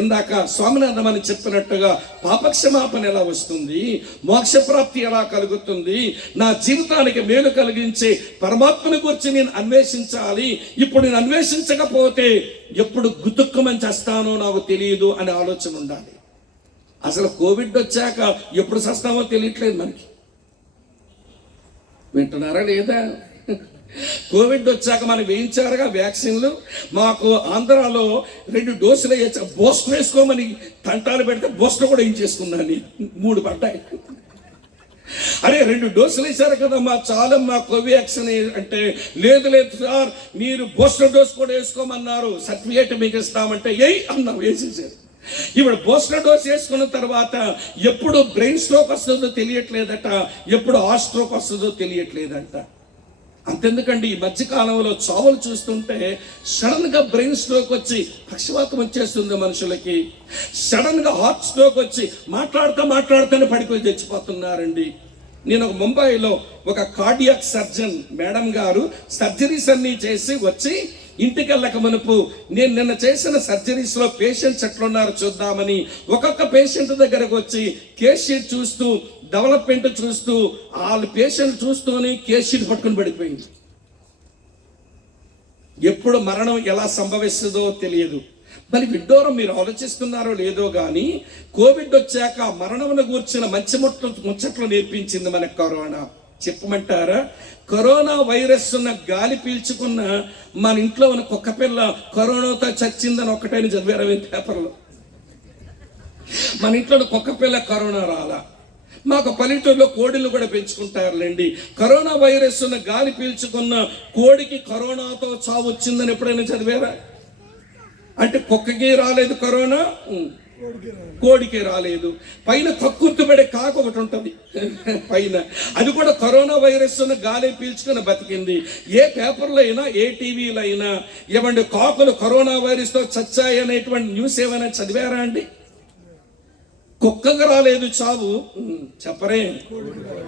ఇందాక స్వామినాథం అని చెప్పినట్టుగా పాపక్షమాపణ ఎలా వస్తుంది, మోక్షప్రాప్తి ఎలా కలుగుతుంది, నా జీవితానికి మేలు కలిగించే పరమాత్మని గురించి నేను అన్వేషించాలి. ఇప్పుడు నేను అన్వేషించకపోతే ఎప్పుడు గుతుక్కమని చేస్తానో నాకు తెలియదు అనే ఆలోచన ఉండాలి. అసలు కోవిడ్ వచ్చాక ఎప్పుడు చస్తామో తెలియట్లేదు మనకి. వింటున్నారా లేదా? కోవిడ్ వచ్చాక మనం వేయించారుగా వ్యాక్సిన్లు. మాకు ఆంధ్రాలో 2 డోసులు వేయచ్చా, బూస్టర్ వేసుకోమని తంటాలు పెడితే బూస్టర్ కూడా వేయించేసుకున్నాను. 3 పడ్డాయి. అరే 2 డోసులు వేశారు కదమ్మా చాలమ్మా కోవాక్సిన్ అంటే లేదు లేదు సార్ మీరు బూస్టర్ డోస్ కూడా వేసుకోమన్నారు, సర్టిఫికేట్ మీకు ఇస్తామంటే ఏయ్ అన్నాం, వేసేసారు. ఇప్పుడు బూస్టర్ డోస్ వేసుకున్న తర్వాత ఎప్పుడు బ్రెయిన్ స్ట్రోక్ వస్తుందో తెలియట్లేదట, ఎప్పుడు హార్ట్ స్ట్రోక్ వస్తుందో తెలియట్లేదంట. అంతెందుకండి ఈ మధ్యకాలంలో చావులు చూస్తుంటే సడన్ గా బ్రెయిన్ స్ట్రోక్ వచ్చి పక్షవాతం వచ్చేస్తుంది మనుషులకి, సడన్ గా హార్ట్ స్ట్రోక్ వచ్చి మాట్లాడుతూనే పడిపోయి చచ్చిపోతున్నారండి. నేను ఒక ముంబైలో ఒక కార్డియాక్ సర్జన్ మేడం గారు సర్జరీస్ అన్ని చేసి వచ్చి ఇంటికి వెళ్ళక మునుపు నేను నిన్న చేసిన సర్జరీస్లో పేషెంట్స్ ఎట్లున్నారో చూద్దామని ఒక్కొక్క పేషెంట్ దగ్గరకు వచ్చి కేస్ షీట్ చూస్తూ డెవలప్మెంట్ చూస్తూ వాళ్ళ పేషెంట్ చూస్తూనే కేస్ షీట్ పట్టుకుని పడిపోయింది. ఎప్పుడు మరణం ఎలా సంభవిస్తుందో తెలియదు. మరి విడ్డూరం మీరు ఆలోచిస్తున్నారో లేదో కానీ కోవిడ్ వచ్చాక మరణమును గూర్చిన మంచి ముచ్చట్లు నేర్పించింది మనకు కరోనా. చెప్పమంటారా? కరోనా వైరస్ ఉన్న గాలి పీల్చుకున్న మన ఇంట్లో ఉన్న కుక్క పిల్ల కరోనాతో చచ్చిందని ఒకటైనా చదివారు పేపర్లో. మన ఇంట్లో కుక్క పిల్ల కరోనా రాలా. మాకు పల్లెటూరులో కోడిలు కూడా పెంచుకుంటారులేండి. కరోనా వైరస్ ఉన్న గాలి పీల్చుకున్న కోడికి కరోనాతో చావు వచ్చిందని ఎప్పుడైనా చదివారా? అంటే కుక్కకి రాలేదు కరోనా, కోడికి రాలేదు. పైన కక్కుర్తిపడే కాకు ఒకటి ఉంటుంది పైన, అది కూడా కరోనా వైరస్ ఉన్న గాలి పీల్చుకుని బతికింది. ఏ పేపర్లో అయినా ఏ టీవీలో అయినా ఏమండి కాకులు కరోనా వైరస్తో చచ్చాయి అనేటువంటి న్యూస్ ఏమైనా చదివారా అండి? కుక్కకి రాలేదు చావు, చెప్పరే,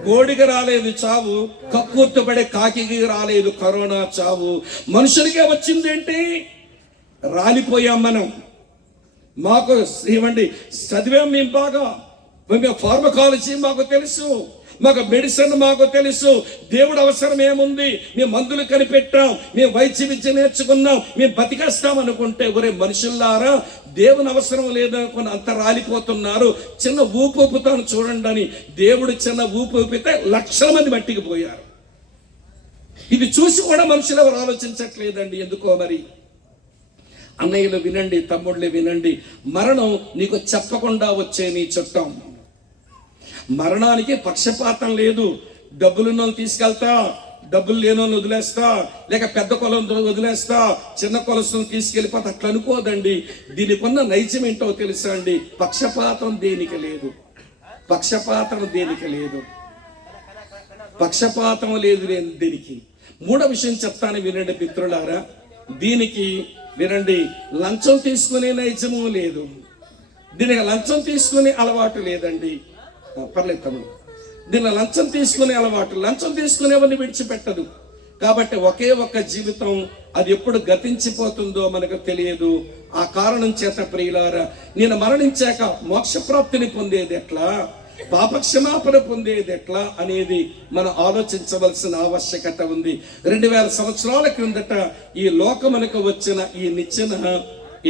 కోడికి రాలేదు చావు, కక్కుర్తిపడే కాకి రాలేదు కరోనా చావు. మనుషులకే వచ్చిందేంటి? రాలిపోయాం మనం. మాకు ఏమండి చదివాం మేము బాగా, మేము ఫార్మకాలజీ మాకు తెలుసు, మాకు మెడిసిన్ మాకు తెలుసు, దేవుడు అవసరం ఏముంది, మేము మందులు కనిపెట్టాం, మేము వైద్య విద్య నేర్చుకున్నాం, మేము బతికేస్తాం అనుకుంటే ఒరే మనుషుల్లారా దేవుని అవసరం లేదనుకుని అంత రాలిపోతున్నారు. చిన్న ఊపు ఊపుతాను చూడండి అని దేవుడు చిన్న ఊపు ఊపితే లక్షల మంది మట్టికి పోయారు. ఇది చూసి కూడా మనుషులు ఎవరు ఆలోచించట్లేదండి. ఎందుకో మరి. అన్నయ్యలు వినండి, తమ్ముళ్ళు వినండి, మరణం నీకు చెప్పకుండా వచ్చే నీ చుట్టం. మరణానికి పక్షపాతం లేదు. డబ్బులున్న తీసుకెళ్తా, డబ్బులు లేనోళ్ళు వదిలేస్తా, లేక పెద్ద కులం వదిలేస్తా, చిన్న కులస్తులు తీసుకెళ్ళిపోతా, అట్లా అనుకోదండి. దీనికి ఉన్న నైజం ఏంటో తెలుసా అండి? పక్షపాతం దేనికి లేదు. పక్షపాతం దేనికి లేదు. పక్షపాతం లేదు దీనికి. మూడో విషయం చెప్తాను వినండి మిత్రులారా. దీనికి వినండి, లంచం తీసుకునే నైజము లేదు. దీనికి లంచం తీసుకునే అలవాటు లేదండి. పర్లేదు తమ్ముడు, దీనిలో లంచం తీసుకునే అలవాటు, లంచం తీసుకునేవన్నీ విడిచిపెట్టదు. కాబట్టి ఒకే ఒక్క జీవితం, అది ఎప్పుడు గతించిపోతుందో మనకు తెలియదు. ఆ కారణం చేత ప్రియులారా, నేను మరణించాక మోక్షప్రాప్తిని పొందేది ఎట్లా, పాపక్షమాపణ పొందేది ఎట్లా అనేది మనం ఆలోచించవలసిన ఆవశ్యకత ఉంది. 2000 సంవత్సరాల క్రిందట ఈ లోకమునకు వచ్చిన ఈ నిచ్చెన,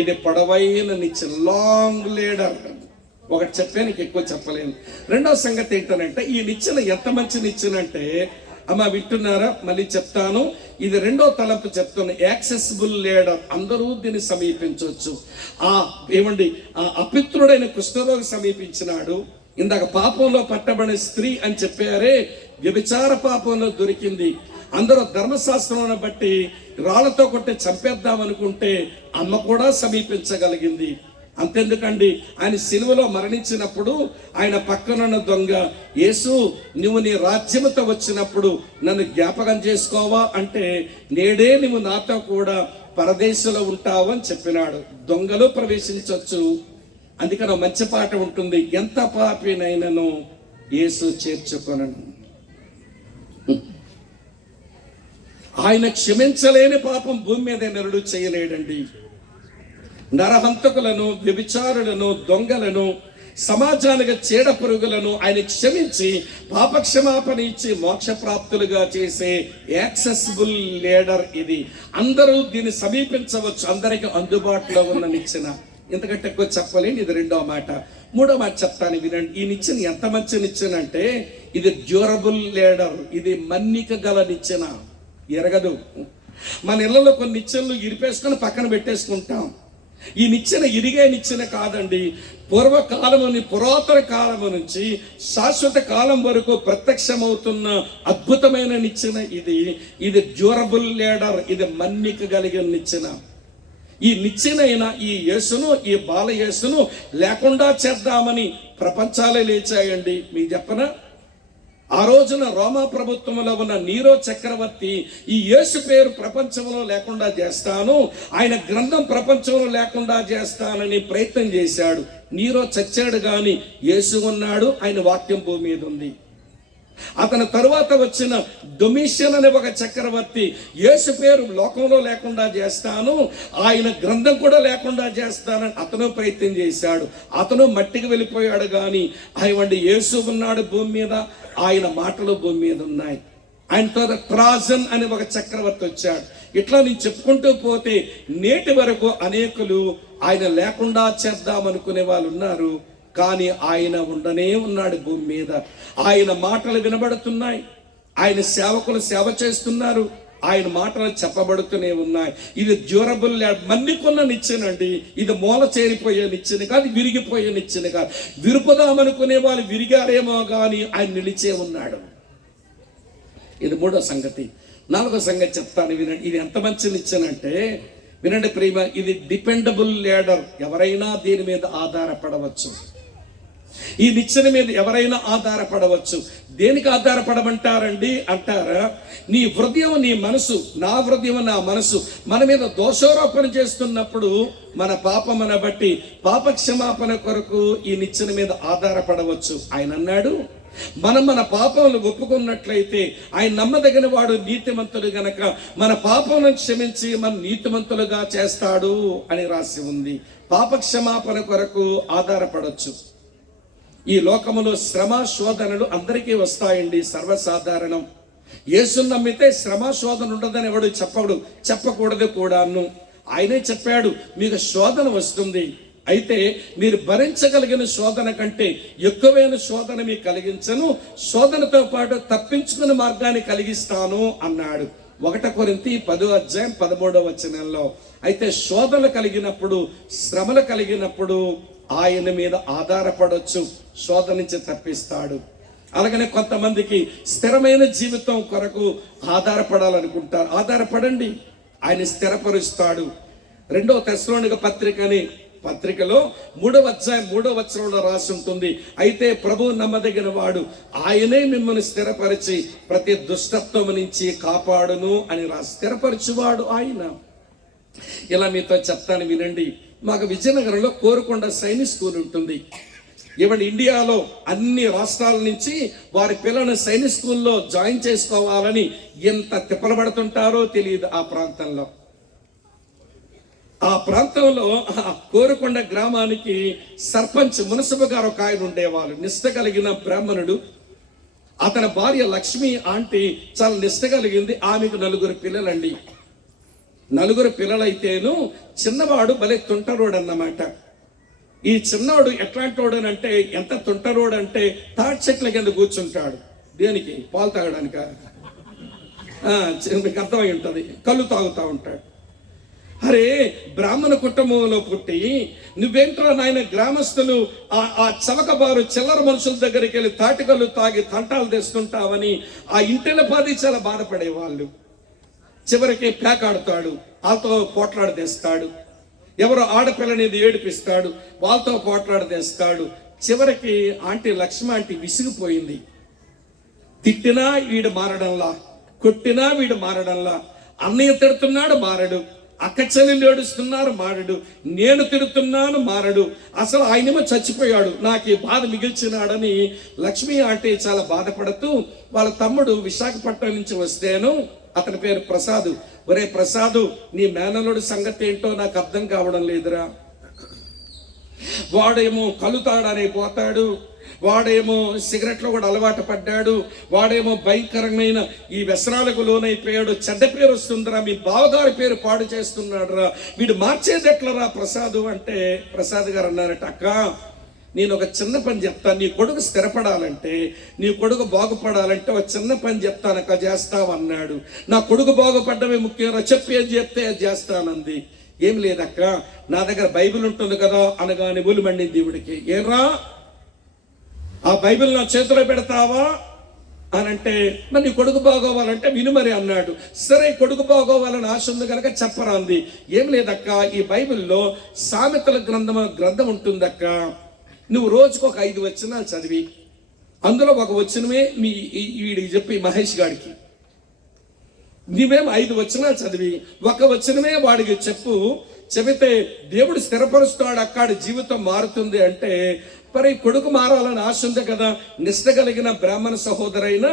ఇది పొడవైన నిచ్చెన, లాంగ్ లేడర్. ఒకటి చెప్పాను, ఎక్కువ చెప్పలేను. రెండవ సంగతి ఏంటంటే, ఈ నిచ్చెన ఎంత మంచి నిచ్చెన అంటే, అమ్మ వింటున్నారా? మళ్ళీ చెప్తాను. ఇది రెండో తలంపు చెప్తాను. యాక్సెసిబుల్ లేడర్, అందరూ దీన్ని సమీపించవచ్చు. ఆ అపిత్రుడైన కుష్ఠరోగి సమీపించినాడు. ఇందాక పాపంలో పట్టబడిన స్త్రీ అని చెప్పారే, వ్యభిచార పాపంలో దొరికింది. అందరూ ధర్మశాస్త్రం బట్టి రాళ్లతో కొట్టి చంపేద్దాం అనుకుంటే అమ్మ కూడా సమీపించగలిగింది. అంతెందుకండి, ఆయన సిలువలో మరణించినప్పుడు ఆయన పక్కనున్న దొంగ, యేసు నువ్వు నీ రాజ్యముతో వచ్చినప్పుడు నన్ను జ్ఞాపకం చేసుకోవా అంటే, నేడే నువ్వు నాతో కూడా పరదేశంలో ఉంటావు అని చెప్పినాడు. దొంగలు ప్రవేశించవచ్చు. అందుకని మంచి పాట ఉంటుంది, ఎంత పాపినైనను యేసు చేర్చుకొనను. ఆయన క్షమించలేని పాపం భూమి మీద నరుడు చేయలేడండి. నరహంతకులను, వ్యభిచారులను, దొంగలను, సమాజానికి చీడ పురుగులను ఆయన క్షమించి పాపక్షమాపణ ఇచ్చి మోక్షప్రాప్తులుగా చేసే యాక్సెసిబుల్ లీడర్ ఇది. అందరూ దీన్ని సమీపించవచ్చు, అందరికి అందుబాటులో ఉన్న నిచ్చెన. ఇంతకంటే ఎక్కువ చెప్పలేని, ఇది రెండో మాట. మూడో మాట చెప్తాను వినండి. ఈ నిచ్చెన ఎంత మంచి నిచ్చెన అంటే, ఇది డ్యూరబుల్ లీడర్, ఇది మన్నిక గల నిచ్చెన, ఎరగదు. మన ఇళ్లలో కొన్ని నిచ్చెనలు ఇరిపేసుకొని పక్కన పెట్టేసుకుంటాం. ఈ నిచ్చెన ఇరిగే నిచ్చెన కాదండి. పురాతన కాలము నుంచి శాశ్వత కాలం వరకు ప్రత్యక్షమవుతున్న అద్భుతమైన నిచ్చెన ఇది. ఇది డ్యూరబుల్ లీడర్, ఇది మన్నిక కలిగిన నిచ్చెన. ఈ నిచ్చెనైన ఈ యేసును, ఈ బాల యేసును లేకుండా చేద్దామని ప్రపంచాలే లేచాయండి. మీకు చెప్పనా, ఆ రోజున రోమా ప్రభుత్వంలో ఉన్న నీరో చక్రవర్తి ఈ యేసు పేరు ప్రపంచంలో లేకుండా చేస్తాను, ఆయన గ్రంథం ప్రపంచంలో లేకుండా చేస్తానని ప్రయత్నం చేశాడు. నీరో చచ్చాడు కానీ యేసు ఉన్నాడు, ఆయన వాక్యం భూమి మీద ఉంది. అతని తరువాత వచ్చిన డొమిషియన్ అనే ఒక చక్రవర్తి యేసు పేరు లోకంలో లేకుండా చేస్తాను, ఆయన గ్రంథం కూడా లేకుండా చేస్తానని అతను ప్రయత్నం చేశాడు. అతను మట్టికి వెళ్ళిపోయాడు కానీ ఆయన యేసు ఉన్నాడు భూమి మీద, ఆయన మాటలు భూమి మీద ఉన్నాయి. ఆయన తర్వాత ట్రాజన్ అనే ఒక చక్రవర్తి వచ్చాడు. ఇట్లా నేను చెప్పుకుంటూ పోతే నేటి వరకు అనేకులు ఆయన లేకుండా చేద్దామనుకునే వాళ్ళు ఉన్నారు. కానీ ఆయన ఉండనే ఉన్నాడు భూమి మీద. ఆయన మాటలు వినబడుతున్నాయి, ఆయన సేవకులు సేవ చేస్తున్నారు, ఆయన మాటలు చెప్పబడుతూనే ఉన్నాయి. ఇది డ్యూరబుల్, మన్నికున్న నిచ్చెనండి. ఇది మూల చేరిపోయే నిచ్చెన కాదు, విరిగిపోయే నిచ్చెన కాదు. విరుపుదామనుకునే వాళ్ళు విరిగారేమో కానీ ఆయన నిలిచే ఉన్నాడు. ఇది మూడో సంగతి. నాలుగో సంగతి చెప్తాను వినండి. ఇది ఎంత మంచి నిచ్చెనంటే వినండి ప్రేమ, ఇది డిపెండబుల్ లీడర్. ఎవరైనా దీని మీద ఆధారపడవచ్చు. ఈ నిచ్చెన మీద ఎవరైనా ఆధారపడవచ్చు. దేనికి ఆధారపడమంటారండి అంటారా? నీ హృదయం, నీ మనసు, నా హృదయం, నా మనసు మన మీద దోషారోపణ చేస్తున్నప్పుడు మన పాపమును బట్టి పాప క్షమాపణ కొరకు ఈ నిచ్చెన మీద ఆధారపడవచ్చు. ఆయన అన్నాడు, మనం మన పాపములు ఒప్పుకున్నట్లయితే ఆయన నమ్మదగిన వాడు, నీతిమంతుడు గనక మన పాపములను క్షమించి మన నీతిమంతులుగా చేస్తాడు అని రాసి ఉంది. పాప క్షమాపణ కొరకు ఆధారపడవచ్చు. ఈ లోకములో శ్రమ శోధనలు అందరికీ వస్తాయండి, సర్వసాధారణం. యేసుని నమ్మితే శ్రమ శోధన ఉండదని ఎవడు చెప్పకూడదు కూడాను. ఆయనే చెప్పాడు, మీకు శోధన వస్తుంది అయితే మీరు భరించగలిగిన శోధన కంటే ఎక్కువైన శోధన మీకు కలిగించను, శోధనతో పాటు తప్పించుకునే మార్గాన్ని కలిగిస్తాను అన్నాడు. 1 కొరింథీ 10:13 అయితే శోధనలు కలిగినప్పుడు, శ్రమలు కలిగినప్పుడు ఆయన మీద ఆధారపడవచ్చు, శోధన నుంచి తప్పిస్తాడు. అలాగనే కొంతమందికి స్థిరమైన జీవితం కొరకు ఆధారపడాలనుకుంటారు. ఆధారపడండి, ఆయన స్థిరపరుస్తాడు. 2 తెస్సలోనిక పత్రికలో 3:3 రాసి ఉంటుంది, అయితే ప్రభువు నమ్మదగిన వాడు, ఆయనే మిమ్మల్ని స్థిరపరిచి ప్రతి దుష్టత్వం నుంచి కాపాడును అని రాసి. స్థిరపరచువాడు ఆయన. ఇలా మీతో చెప్తాను వినండి. మాకు విజయనగరంలో కోరుకొండ సైనిక్ స్కూల్ ఉంటుంది. ఈవెన్ ఇండియాలో అన్ని రాష్ట్రాల నుంచి వారి పిల్లలను సైనిక్ స్కూల్లో జాయిన్ చేసుకోవాలని ఎంత తిప్పలబడుతుంటారో తెలియదు. ఆ ప్రాంతంలో కోరుకొండ గ్రామానికి సర్పంచ్ మునసబు గారు ఒక ఆయన ఉండేవాళ్ళు, నిష్ట కలిగిన బ్రాహ్మణుడు. అతని భార్య లక్ష్మి ఆంటీ చాలా నిష్ట కలిగింది. ఆమెకు 4 పిల్లలండి. 4 పిల్లలైతేను చిన్నవాడు భలే తుంటరోడు అన్నమాట. ఈ చిన్నవాడు ఎట్లాంటి వాడు అంటే, ఎంత తుంటరోడు అంటే తాటి చెట్ల కింద కూర్చుంటాడు. దేనికి? పాలు తాగడానిక? మీకు అర్థమై ఉంటుంది. కళ్ళు తాగుతూ ఉంటాడు. అరే, బ్రాహ్మణ కుటుంబంలో పుట్టి నువ్వేంట్రా నాయన గ్రామస్తులు ఆ చవకబారు చిల్లర మనుషుల దగ్గరికి వెళ్ళి తాటికల్లు తాగి తంటాలు తెస్తుంటావని ఆ ఇంటిల పాది చాలా బాధపడేవాళ్ళు. చివరికి పేకాడుతాడు, వాళ్ళతో పోట్లాడి తెస్తాడు. ఎవరో ఆడపిల్లనేది ఏడిపిస్తాడు, వాళ్ళతో పోట్లాడి తెస్తాడు. చివరికి ఆంటీ లక్ష్మి ఆంటీ విసిగిపోయింది. తిట్టినా వీడు మారడంలా, కొట్టినా వీడు మారడంలా, అన్నయ్య తిడుతున్నాడు మారడు, అక్క చెల్లెలు ఏడుస్తున్నారు మారడు, నేను తిడుతున్నాను మారడు, అసలు ఆయనేమో చచ్చిపోయాడు, నాకు ఈ బాధ మిగిల్చినాడని లక్ష్మి ఆంటీ చాలా బాధపడుతూ వాళ్ళ తమ్ముడు విశాఖపట్నం నుంచి వస్తేను, అతని పేరు ప్రసాద్, ఒరే ప్రసాద్, నీ మేనల్లుడి సంగతి ఏంటో నాకు అర్థం కావడం లేదురా. వాడేమో కళ్ళు తాగడానికి పోతాడు, వాడేమో సిగరెట్లో కూడా అలవాటు పడ్డాడు, వాడేమో భయంకరమైన ఈ వ్యసనాలకు లోనైపోయాడు, చెడ్డ పేరు వస్తుందిరా, మీ బావగారి పేరు పాడు చేస్తున్నాడు రా, వీడు మార్చేది ఎట్లరా ప్రసాద్ అంటే, ప్రసాద్ గారు అన్నారట, అక్క నేను ఒక చిన్న పని చెప్తాను, నీ కొడుకు స్థిరపడాలంటే, నీ కొడుకు బాగుపడాలంటే ఒక చిన్న పని చెప్తానక్క, చేస్తావు అన్నాడు. నా కొడుకు బాగుపడ్డమే ముఖ్యంగా, చెప్పి ఏం చెప్తే అది చేస్తానంది. ఏం లేదక్క, నా దగ్గర బైబిల్ ఉంటుంది కదా అనగానే ఒళ్ళు మండింది దేవుడికి. ఏరా, ఆ బైబిల్ నా చేతిలో పెడతావా అని అంటే, మరి నీ కొడుకు బాగోవాలంటే విను మరి అన్నాడు. సరే, కొడుకు బాగోవాలని ఆశ ఉంది కనుక చెప్పరా అంది. ఏం లేదక్క, ఈ బైబిల్లో సామెతల గ్రంథం ఉంటుందక్క, నువ్వు రోజుకు ఒక 5 వచనాలు చదివి అందులో ఒక వచనమే వీడికి చెప్పి మహేష్ గారికి, నీవేమో 5 వచనాలు చదివి ఒక వచనమే వాడికి చెబితే దేవుడు స్థిరపరుస్తాడు, అక్కడ జీవితం మారుతుంది అంటే, మరి కొడుకు మారాలని ఆశ ఉంది కదా, నిష్ట కలిగిన బ్రాహ్మణ సహోదరైన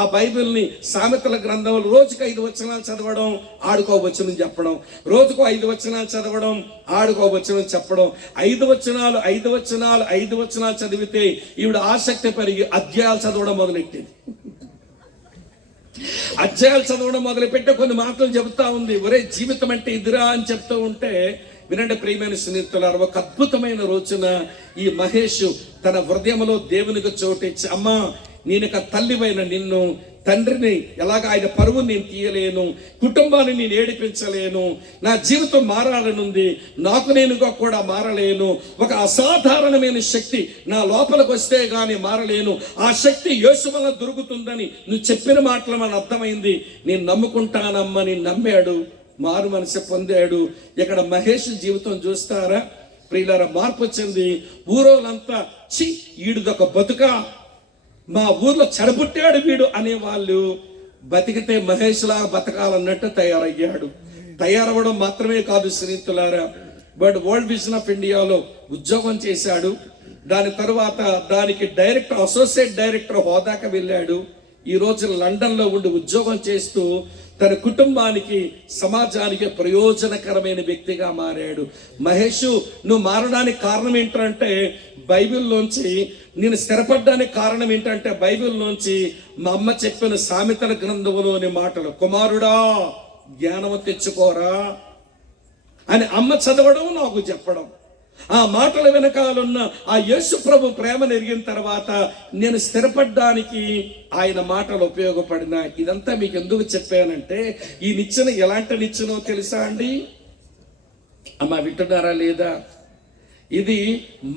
ఆ బైబిల్ని సామెతల గ్రంథంలో రోజుకు 5 వచనాలు చదవడం, ఆడుకో వచనం చెప్పడం, రోజుకు 5 వచనాలు చదవడం, ఆడుకో వచనం చెప్పడం, 5 వచనాలు చదివితే ఈవిడ ఆసక్తి పెరిగి అధ్యాయాలు చదవడం మొదలెట్టింది. అధ్యాయాలు చదవడం మొదలుపెట్టే కొన్ని మాటలు చెబుతా ఉంది. ఒరే, జీవితం అంటే ఇదిరా అని చెప్తూ ఉంటే వినండి ప్రియమైన స్నేహితులారా, ఒక అద్భుతమైన రోజున ఈ మహేష్ తన హృదయంలో దేవునికి చోటిచ్చి, అమ్మా నేనొక తల్లివైన నిన్ను, తండ్రిని ఎలాగ ఆయన పరువు నేను తీయలేను, కుటుంబాన్ని నేను ఏడిపించలేను, నా జీవితం మారాలనుంది, నాకు నేనుగా కూడా మారలేను, ఒక అసాధారణమైన శక్తి నా లోపలికి వస్తే గాని మారలేను, ఆ శక్తి యేసు వల్ల దొరుకుతుందని నువ్వు చెప్పిన మాటలు మనకు అర్థమైంది, నేను నమ్ముకుంటానమ్మని నమ్మాడు, మారు మనసు పొందాడు. ఇక్కడ మహేష్ జీవితం చూస్తారా ప్రియులారా, మార్పు వచ్చింది. ఊరోళ్ళంతా చి ఈడుదొక బతుక, మా ఊర్లో చెడబుట్టాడు వీడు అనేవాళ్ళు, బతికితే మహేష్లా బతకాలన్నట్టు తయారవ్వడం మాత్రమే కాదు స్నేహితులారా, బట్ వరల్డ్ విజన్ ఆఫ్ ఇండియాలో ఉద్యోగం చేశాడు. దాని తర్వాత దానికి అసోసియేట్ డైరెక్టర్ హోదాకి వెళ్ళాడు. ఈ రోజు లండన్లో ఉండి ఉద్యోగం చేస్తూ తన కుటుంబానికి, సమాజానికి ప్రయోజనకరమైన వ్యక్తిగా మారాడు. మహేష్, నువ్వు మారడానికి కారణం ఏంటంటే బైబిల్లోంచి, నేను స్థిరపడ్డానికి కారణం ఏంటంటే బైబిల్లోంచి మా అమ్మ చెప్పిన సామెతల గ్రంథంలోని మాటలు, కుమారుడా జ్ఞానము తెచ్చుకోరా అని అమ్మ చదవడం, నాకు చెప్పడం. ఆ మాటల వెనకాలన్న ఆ యేసు ప్రభు ప్రేమను ఎరిగిన తర్వాత నేను స్థిరపడ్డానికి ఆయన మాటలు ఉపయోగపడిన. ఇదంతా మీకు ఎందుకు చెప్పానంటే, ఈ నిచ్చెన ఎలాంటి నిచ్చెనో తెలుసా అండి? అమ్మ వింటున్నారా లేదా? ఇది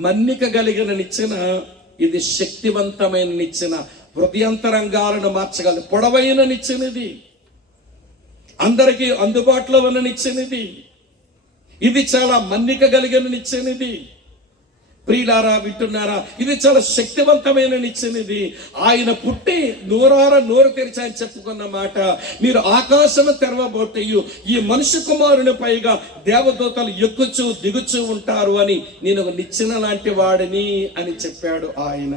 మన్నిక కలిగిన నిచ్చెన, ఇది శక్తివంతమైన నిచ్చెన, హృదయంతరంగాలను మార్చగలదు. పొడవైన నిచ్చెనది, అందరికీ అందుబాటులో ఉన్న నిచ్చెనది, ఇది చాలా మన్నిక కలిగిన నిచ్చెనది. ప్రియులారా వింటున్నారా? ఇది చాలా శక్తివంతమైన నిచ్చెనది. ఆయన పుట్టి నోరు తెరిచి ఆయన చెప్పుకున్న మాట, మీరు ఆకాశము తెరవబోటయు ఈ మనుష్య కుమారుని పైగా దేవదూతలు ఎక్కుచూ దిగుచూ ఉంటారు అని, నేను ఒక నిచ్చెన లాంటి వాడిని అని చెప్పాడు ఆయన.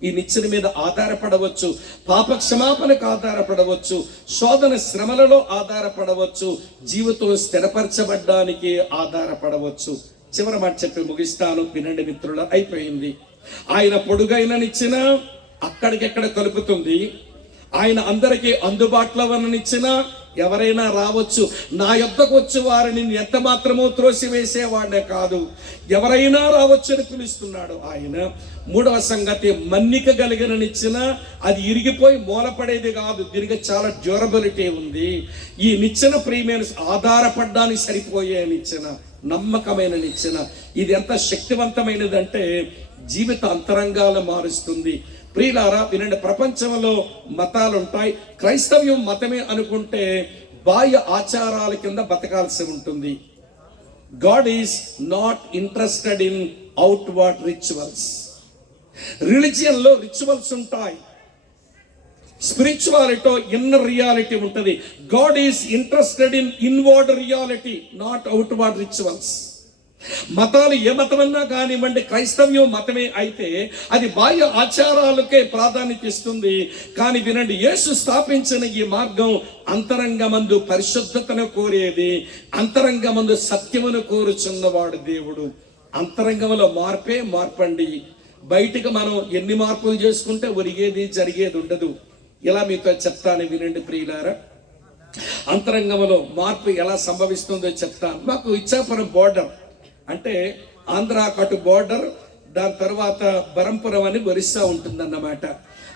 ఈ నిచ్చెన మీద ఆధారపడవచ్చు, పాప క్షమాపణకు ఆధారపడవచ్చు, శోధన శ్రమలలో ఆధారపడవచ్చు, జీవితం స్థిరపరచబడ్డానికి ఆధారపడవచ్చు. చివరి మాట చెప్పి ముగిస్తాను, వినండి మిత్రుల. అయిపోయింది. ఆయన పొడుగైన నిచ్చెన అక్కడికెక్కడ కలుపుతుంది. ఆయన అందరికీ అందుబాటులో ఉన్న నిచ్చెన, ఎవరైనా రావచ్చు. నా యొద్దకు వచ్చి వారిని ఎంత మాత్రమో త్రోసివేసేవాడే కాదు, ఎవరైనా రావచ్చు అని పిలుస్తున్నాడు ఆయన. మూడవ సంగతి, మన్నిక కలిగిన నిచ్చెన, అది ఇరిగిపోయి మూలపడేది కాదు, దీనికి చాలా డ్యూరబిలిటీ ఉంది. ఈ నిచ్చెన ప్రియమైన ఆధారపడడానికి సరిపోయే నిచ్చెన, నమ్మకమైన నిచ్చెన. ఇది ఎంత శక్తివంతమైనదంటే జీవిత అంతరంగాలు మారుస్తుంది. ప్రియులారా వినండి, ప్రపంచంలో మతాలు ఉంటాయి. క్రైస్తవ్యం మతమే అనుకుంటే బాహ్య ఆచారాల కింద బతకాల్సి ఉంటుంది. God is not interested in outward rituals. రిలిజియన్లో రిచువల్స్ ఉంటాయి, స్పిరిచువాలిటీ ఇన్నర్ రియాలిటీ ఉంటుంది. God is interested in inward reality, not outward rituals. మతాలు ఏ మతమన్నా కానివ్వండి, క్రైస్తవ్యం మతమే అయితే అది బాహ్య ఆచారాలకే ప్రాధాన్యత ఇస్తుంది. కానీ వినండి, యేసు స్థాపించిన ఈ మార్గం అంతరంగమందు పరిశుద్ధతను కోరేది, అంతరంగమందు సత్యమును కోరుచున్నవాడు దేవుడు. అంతరంగంలో మార్పండి. బయటికి మనం ఎన్ని మార్పులు చేసుకుంటే ఒరిగేది జరిగేది ఉండదు. ఇలా మీతో చెప్తాను, వినండి ప్రియులారా. అంతరంగంలో మార్పు ఎలా సంభవిస్తుందో చెప్తాను. మాకు ఇచ్చాపురం బోర్డర్ అంటే ఆంధ్ర కటు బోర్డర్, దాని తర్వాత బరంపురం అని ఒరిస్సా ఉంటుందన్నమాట.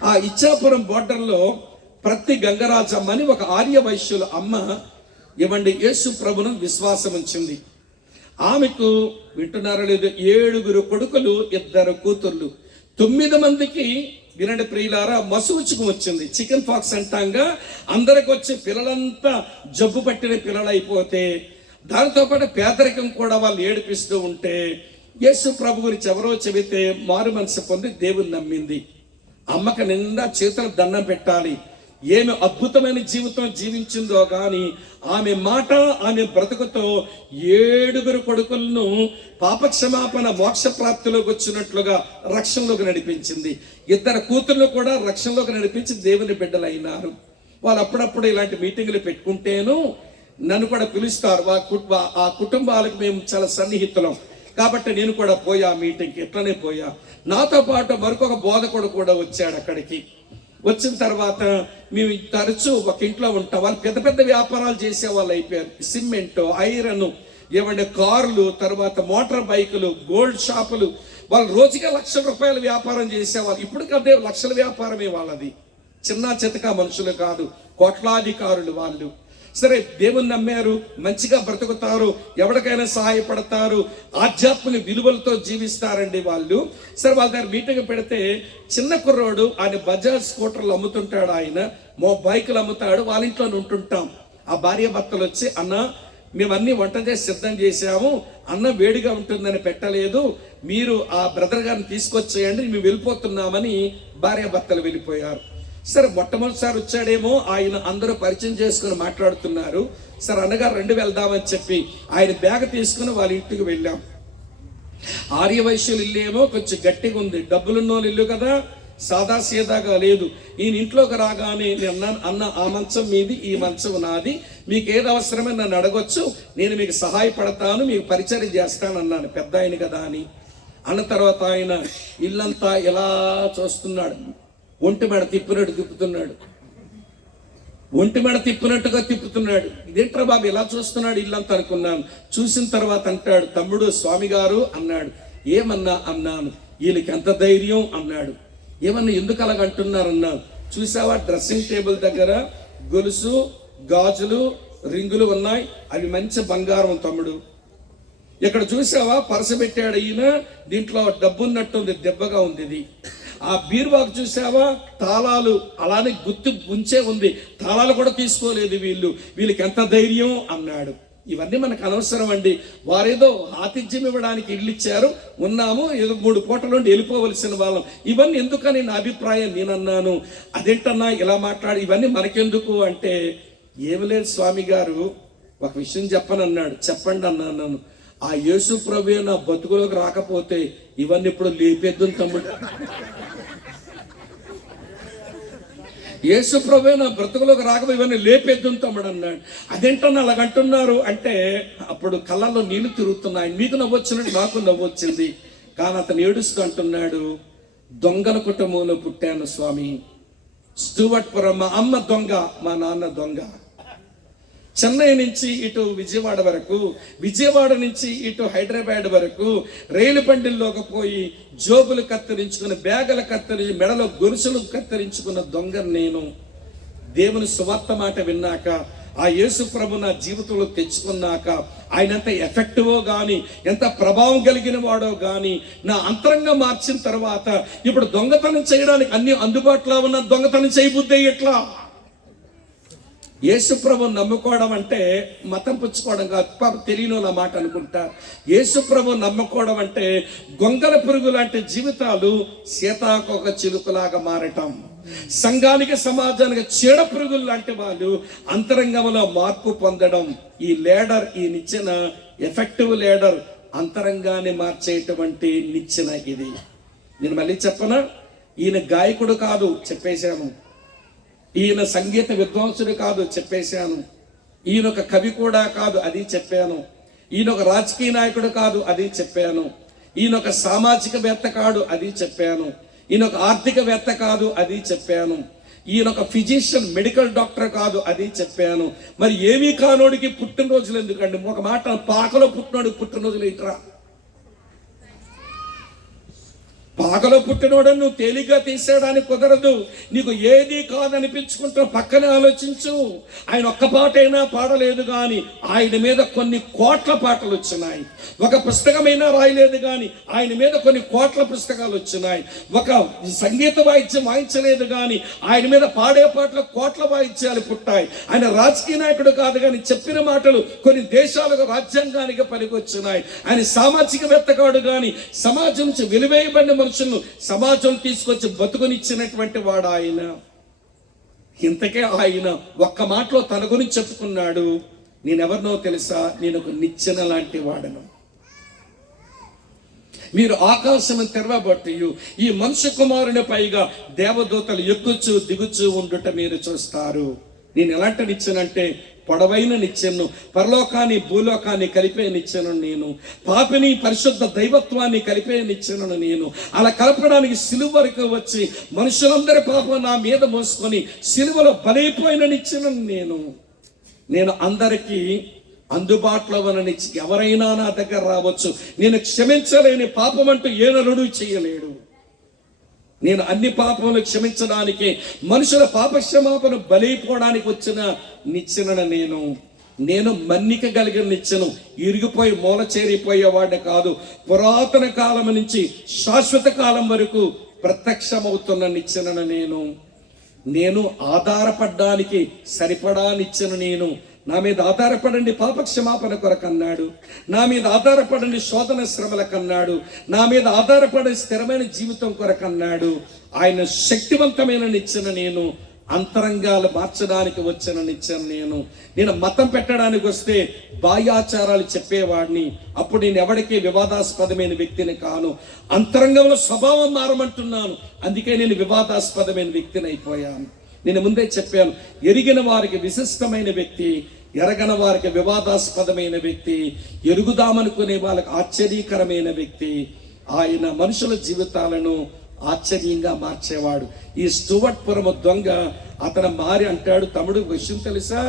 ఆ ఇచ్చాపురం బోర్డర్లో ప్రతి గంగరాజమ్మ అని ఒక ఆర్య వైశ్యుల అమ్మ ఇవ్వండి యేసు ప్రభును విశ్వాసం ఉంచింది. ఆమెకు, వింటున్నారో లేదు, 7 కొడుకులు 2 కూతుర్లు. 9 మందికి వినండి ప్రియులారా మసూచుకు వచ్చింది. చికెన్ పాక్స్ అంటాంగా, అందరికి వచ్చి పిల్లలంతా జబ్బు పట్టిన పిల్లలు అయిపోతే, దానితో పాటు పేదరికం కూడా వాళ్ళు ఏడిపిస్తూ ఉంటే, యేసు ప్రభు గురించి ఎవరో చెబితే మారు మనసు పొంది దేవుని నమ్మింది. అమ్మకి నిండా చేతులకు దండం పెట్టాలి. ఏమి అద్భుతమైన జీవితం జీవించిందో కానీ ఆమె మాట, ఆమె బ్రతుకుతో 7 కొడుకులను పాపక్షమాపణ మోక్ష ప్రాప్తిలోకి వచ్చినట్లుగా రక్షణలోకి నడిపించింది. 2 కూతుర్లు కూడా రక్షణలోకి నడిపించి దేవుని బిడ్డలైనారు. వాళ్ళు అప్పుడప్పుడు ఇలాంటి మీటింగులు పెట్టుకుంటేను నన్ను కూడా పిలుస్తారు. ఆ కుటుంబాలకు మేము చాలా సన్నిహితులం కాబట్టి నేను కూడా పోయా మీటింగ్కి. ఎట్లనే పోయా. నాతో పాటు మరొక బోధకుడు కూడా వచ్చాడు అక్కడికి. వచ్చిన తర్వాత మేము తరచూ ఒక ఇంట్లో ఉంటాం. వాళ్ళు పెద్ద పెద్ద వ్యాపారాలు చేసే వాళ్ళు అయిపోయారు. సిమెంట్, ఐరన్, ఏమంటే కార్లు, తర్వాత మోటార్ బైకులు, గోల్డ్ షాపులు. వాళ్ళు రోజుగా ₹1,00,000 వ్యాపారం చేసేవాళ్ళు. ఇప్పటికదే లక్షల వ్యాపారమే వాళ్ళది. చిన్న చితక మనుషులు కాదు, కోట్లాధికారులు వాళ్ళు. సరే, దేవుని నమ్మారు, మంచిగా బ్రతుకుతారు, ఎవరికైనా సహాయపడతారు, ఆధ్యాత్మిక విలువలతో జీవిస్తారండి వాళ్ళు. సరే, వాళ్ళ దగ్గర మీటింగ్ పెడితే చిన్న కుర్రోడు ఆయన బజాజ్ స్కూటర్లు అమ్ముతుంటాడు, ఆయన బైకులు అమ్ముతాడు. వాళ్ళ ఇంట్లో ఉంటుంటాం. ఆ భార్య భర్తలు వచ్చి, అన్న మేము అన్ని వంట చేసి సిద్ధం చేసాము, అన్నం వేడిగా ఉంటుందని పెట్టలేదు, మీరు ఆ బ్రదర్ గారిని తీసుకొచ్చేయండి, మేము వెళ్ళిపోతున్నామని భార్య భర్తలు వెళ్ళిపోయారు. సరే, మొట్టమొదటిసారి వచ్చాడేమో ఆయన, అందరూ పరిచయం చేసుకుని మాట్లాడుతున్నారు. సరే అన్నగారు రండి వెళ్దామని చెప్పి ఆయన బ్యాగ్ తీసుకుని వాళ్ళ ఇంటికి వెళ్ళాం. ఆర్య వైశ్యులు ఇల్లు ఏమో కొంచెం గట్టిగా ఉంది, డబ్బులున్న ఇల్లు కదా, సాదా సీదాగా లేదు. ఈయన ఇంట్లోకి రాగానే నేను అన్నాను, అన్న ఆ మంచం మీది, ఈ మంచం నాది, మీకు ఏది అవసరమే నన్ను అడగొచ్చు, నేను మీకు సహాయపడతాను, మీకు పరిచయం చేస్తాను అన్నాను. పెద్ద ఆయన కదా అని అన్న తర్వాత ఆయన ఇల్లంతా ఎలా చూస్తున్నాడు, ఒంటి మెడ తిప్పినట్టు తిప్పుతున్నాడు. ఒంటి మెడ తిప్పినట్టుగా తిప్పుతున్నాడు. ఇదేంట్రా బాబు ఇలా చూస్తున్నాడు ఇల్లంతా అనుకున్నాను. చూసిన తర్వాత అంటాడు, తమ్ముడు స్వామి గారు అన్నాడు. ఏమన్నా అన్నాను. వీళ్ళకి ఎంత ధైర్యం అన్నాడు. ఏమన్నా ఎందుకు అలాగ అంటున్నారన్నాను. చూసావా డ్రెస్సింగ్ టేబుల్ దగ్గర గొలుసు, గాజులు, రింగులు ఉన్నాయి, అవి మంచి బంగారం తమ్ముడు. ఇక్కడ చూసావా పరస పెట్టాడు ఈయన, దీంట్లో డబ్బు ఉన్నట్టుంది, దెబ్బగా ఉంది ఇది. ఆ బీరువాకు చూసావా తాళాలు అలానే గుర్తు ఉంచే ఉంది, తాళాలు కూడా తీసుకోలేదు వీళ్ళకి ఎంత ధైర్యం అన్నాడు. ఇవన్నీ మనకు అనవసరం అండి. వారేదో ఆతిథ్యం ఇవ్వడానికి ఇల్లు ఇచ్చారు, ఉన్నాము, ఏదో 3 పూటల నుండి వెళ్ళిపోవలసిన వాళ్ళం. ఇవన్నీ ఎందుకని నా అభిప్రాయం నేనన్నాను. అదేంటన్నా ఇలా మాట్లాడి ఇవన్నీ మనకెందుకు అంటే, ఏమి లేదు స్వామి గారు ఒక విషయం చెప్పనన్నాడు. చెప్పండి అన్నాను. ఆ యేసు ప్రభువే నా బతుకులోకి రాకపోతే ఇవన్నీ ఇప్పుడు లేపేద్దాం తమ్ముడు. యేసు ప్రభువే నా బ్రతుకులోకి రాకపోతే ఇవన్నీ లేపేద్దాం తమ్ముడు అన్నాడు. అదేంటన్నా అలాగంటున్నారు అంటే, అప్పుడు కళ్ళల్లో నీళ్లు తిరుగుతున్నాయి. నీకు నవ్వొచ్చినట్టు నాకు నవ్వొచ్చింది. కానీ అతను ఏడుస్తూ అంటున్నాడు, దొంగల కుటుంబంలో పుట్టాను స్వామి. స్టూవర్ట్పురం, మా అమ్మ దొంగ, మా నాన్న దొంగ. చెన్నై నుంచి ఇటు విజయవాడ వరకు, విజయవాడ నుంచి ఇటు హైదరాబాద్ వరకు రైలు బండిల్లోకి పోయి జోబులు కత్తిరించుకుని, బ్యాగులు కత్తిరించి, మెడలో గొలుసులు కత్తిరించుకున్న దొంగ నేను. దేవుని సువార్త మాట విన్నాక, ఆ యేసు ప్రభు నా జీవితంలో తెచ్చుకున్నాక, ఆయన ఎంత ఎఫెక్టివో కానీ, ఎంత ప్రభావం కలిగిన వాడో కానీ నా అంతరంగం మార్చిన తర్వాత ఇప్పుడు దొంగతనం చేయడానికి అన్ని అందుబాటులో ఉన్న దొంగతనం చేయబుద్దే ఎట్లా? యేసు ప్రభువుని నమ్ముకోవడం అంటే మతం పుచ్చుకోవడం కాదు. తెలియని వాళ్ళ మాట అనుకుంటా. యేసు ప్రభువుని నమ్ముకోవడం అంటే గొంగల పురుగు లాంటి జీవితాలు సీతాకోక చిలుకలాగా మారటం. సంఘానికి, సమాజానికి చీడ పురుగులు లాంటి వాళ్ళు అంతరంగంలో మార్పు పొందడం. ఈ లీడర్, ఈ నిచ్చెన ఎఫెక్టివ్ లీడర్, అంతరంగాన్ని మార్చేటువంటి నిచ్చెన ఇది. నేను మళ్ళీ చెప్పనా, ఈయన గాయకుడు కాదు చెప్పేశాను, ఈయన సంగీత విద్వాంసుడు కాదు చెప్పేశాను, ఈయన ఒక కవి కూడా కాదు అది చెప్పాను, ఈయన ఒక రాజకీయ నాయకుడు కాదు అది చెప్పాను, ఈయన ఒక సామాజికవేత్త కాదు అది చెప్పాను, ఈయన ఒక ఆర్థికవేత్త కాదు అది చెప్పాను, ఈయన ఒక ఫిజిషియన్ మెడికల్ డాక్టర్ కాదు అది చెప్పాను. మరి ఏమీ కానోడికి పుట్టినరోజులు ఎందుకండి? ఒక మాట, పాకలో పుట్టినోడికి పుట్టినరోజులు ఇట్రా. పాకలో పుట్టినోడని నువ్వు తేలిగ్గా తీసేయడానికి కుదరదు. నీకు ఏది కాదనిపించుకుంటూ పక్కనే ఆలోచించు. ఆయన ఒక్క పాటైనా పాడలేదు కానీ ఆయన మీద కొన్ని కోట్ల పాటలు వచ్చినాయి. ఒక పుస్తకమైనా రాయలేదు కానీ ఆయన మీద కొన్ని కోట్ల పుస్తకాలు వచ్చినాయి. ఒక సంగీత వాయిద్యం వాయించలేదు కానీ ఆయన మీద పాడే పాటలు కోట్ల వాయిద్యాలు పుట్టాయి. ఆయన రాజకీయ నాయకుడు కాదు కానీ చెప్పిన మాటలు కొన్ని దేశాలకు, రాజ్యాంగానికి పనికొచ్చినాయి. ఆయన సామాజికవేత్త కాడు కానీ సమాజం నుంచి వెలువేయబడిన మనుషులను సమాజం తీసుకొచ్చి బతుకునిచ్చినటువంటి వాడు ఆయన. ఇంతకే ఆయన ఒక్క మాటలో తన గురించి చెప్పుకున్నాడు, నేనెవరినో తెలుసా, నేను ఒక నిచ్చెన లాంటి వాడను. మీరు ఆకాశం తెరవబట్టు ఈ మనుష్య కుమారుని పైగా దేవదూతలు ఎక్కుచు దిగుచు ఉండుట మీరు చూస్తారు. నేను ఎలాంటి నిచ్చెనంటే పొడవైన నిచ్చెను, పరలోకాన్ని భూలోకాన్ని కలిపే నిచ్చెను నేను, పాపిని పరిశుద్ధ దైవత్వాన్ని కలిపే నిచ్చెను నేను. అలా కలపడానికి సిలువ వరకు వచ్చి మనుషులందరి పాపం నా మీద మోసుకొని సిలువలో బలైపోయిన నిచ్చెను నేను అందరికీ అందుబాటులో ఉన్న నిచ్చె. ఎవరైనా నా దగ్గర రావచ్చు. నేను క్షమించలేని పాపం అంటూ ఏ నరుడు చేయలేడు. నేను అన్ని పాపములు క్షమించడానికి, మనుషుల పాపక్షమాపణ బలైపోవడానికి వచ్చిన నిచ్చెన నేను మన్నిక కలిగిన నిచ్చెను. ఇరిగిపోయి మూల చేరిపోయేవాడిని కాదు. పురాతన కాలం నుంచి శాశ్వత కాలం వరకు ప్రత్యక్షమవుతున్న నిచ్చెన నేను ఆధారపడడానికి సరిపడా నిచ్చెన నా మీద ఆధారపడండి పాపక్షమాపణ కొరకు అన్నాడు. నా మీద ఆధారపడండి శోధన శ్రమలకు అన్నాడు. నా మీద ఆధారపడే స్థిరమైన జీవితం కొరకు అన్నాడు. ఆయన శక్తివంతమైన నిచ్చెన అంతరంగాలు మార్చడానికి వచ్చిన నిచ్చెన నేను మతం పెట్టడానికి వస్తే బాహ్యాచారాలు చెప్పేవాడిని. అప్పుడు నేను ఎవరికి వివాదాస్పదమైన వ్యక్తిని కాను. అంతరంగంలో స్వభావం మారమంటున్నాను. అందుకే నేను వివాదాస్పదమైన వ్యక్తిని అయిపోయాను. నేను ముందే చెప్పాను, ఎరిగిన వారికి విశిష్టమైన వ్యక్తి, ఎరగని వారికి వివాదాస్పదమైన వ్యక్తి, ఎరుగుదామనుకునే వాళ్ళకి ఆశ్చర్యకరమైన వ్యక్తి. ఆయన మనుషుల జీవితాలను ఆశ్చర్యంగా మార్చేవాడు. ఈ స్టూవర్ట్పురము దొంగ అతను మారి అంటాడు, తమ్ముడు విషయం తెలుసా,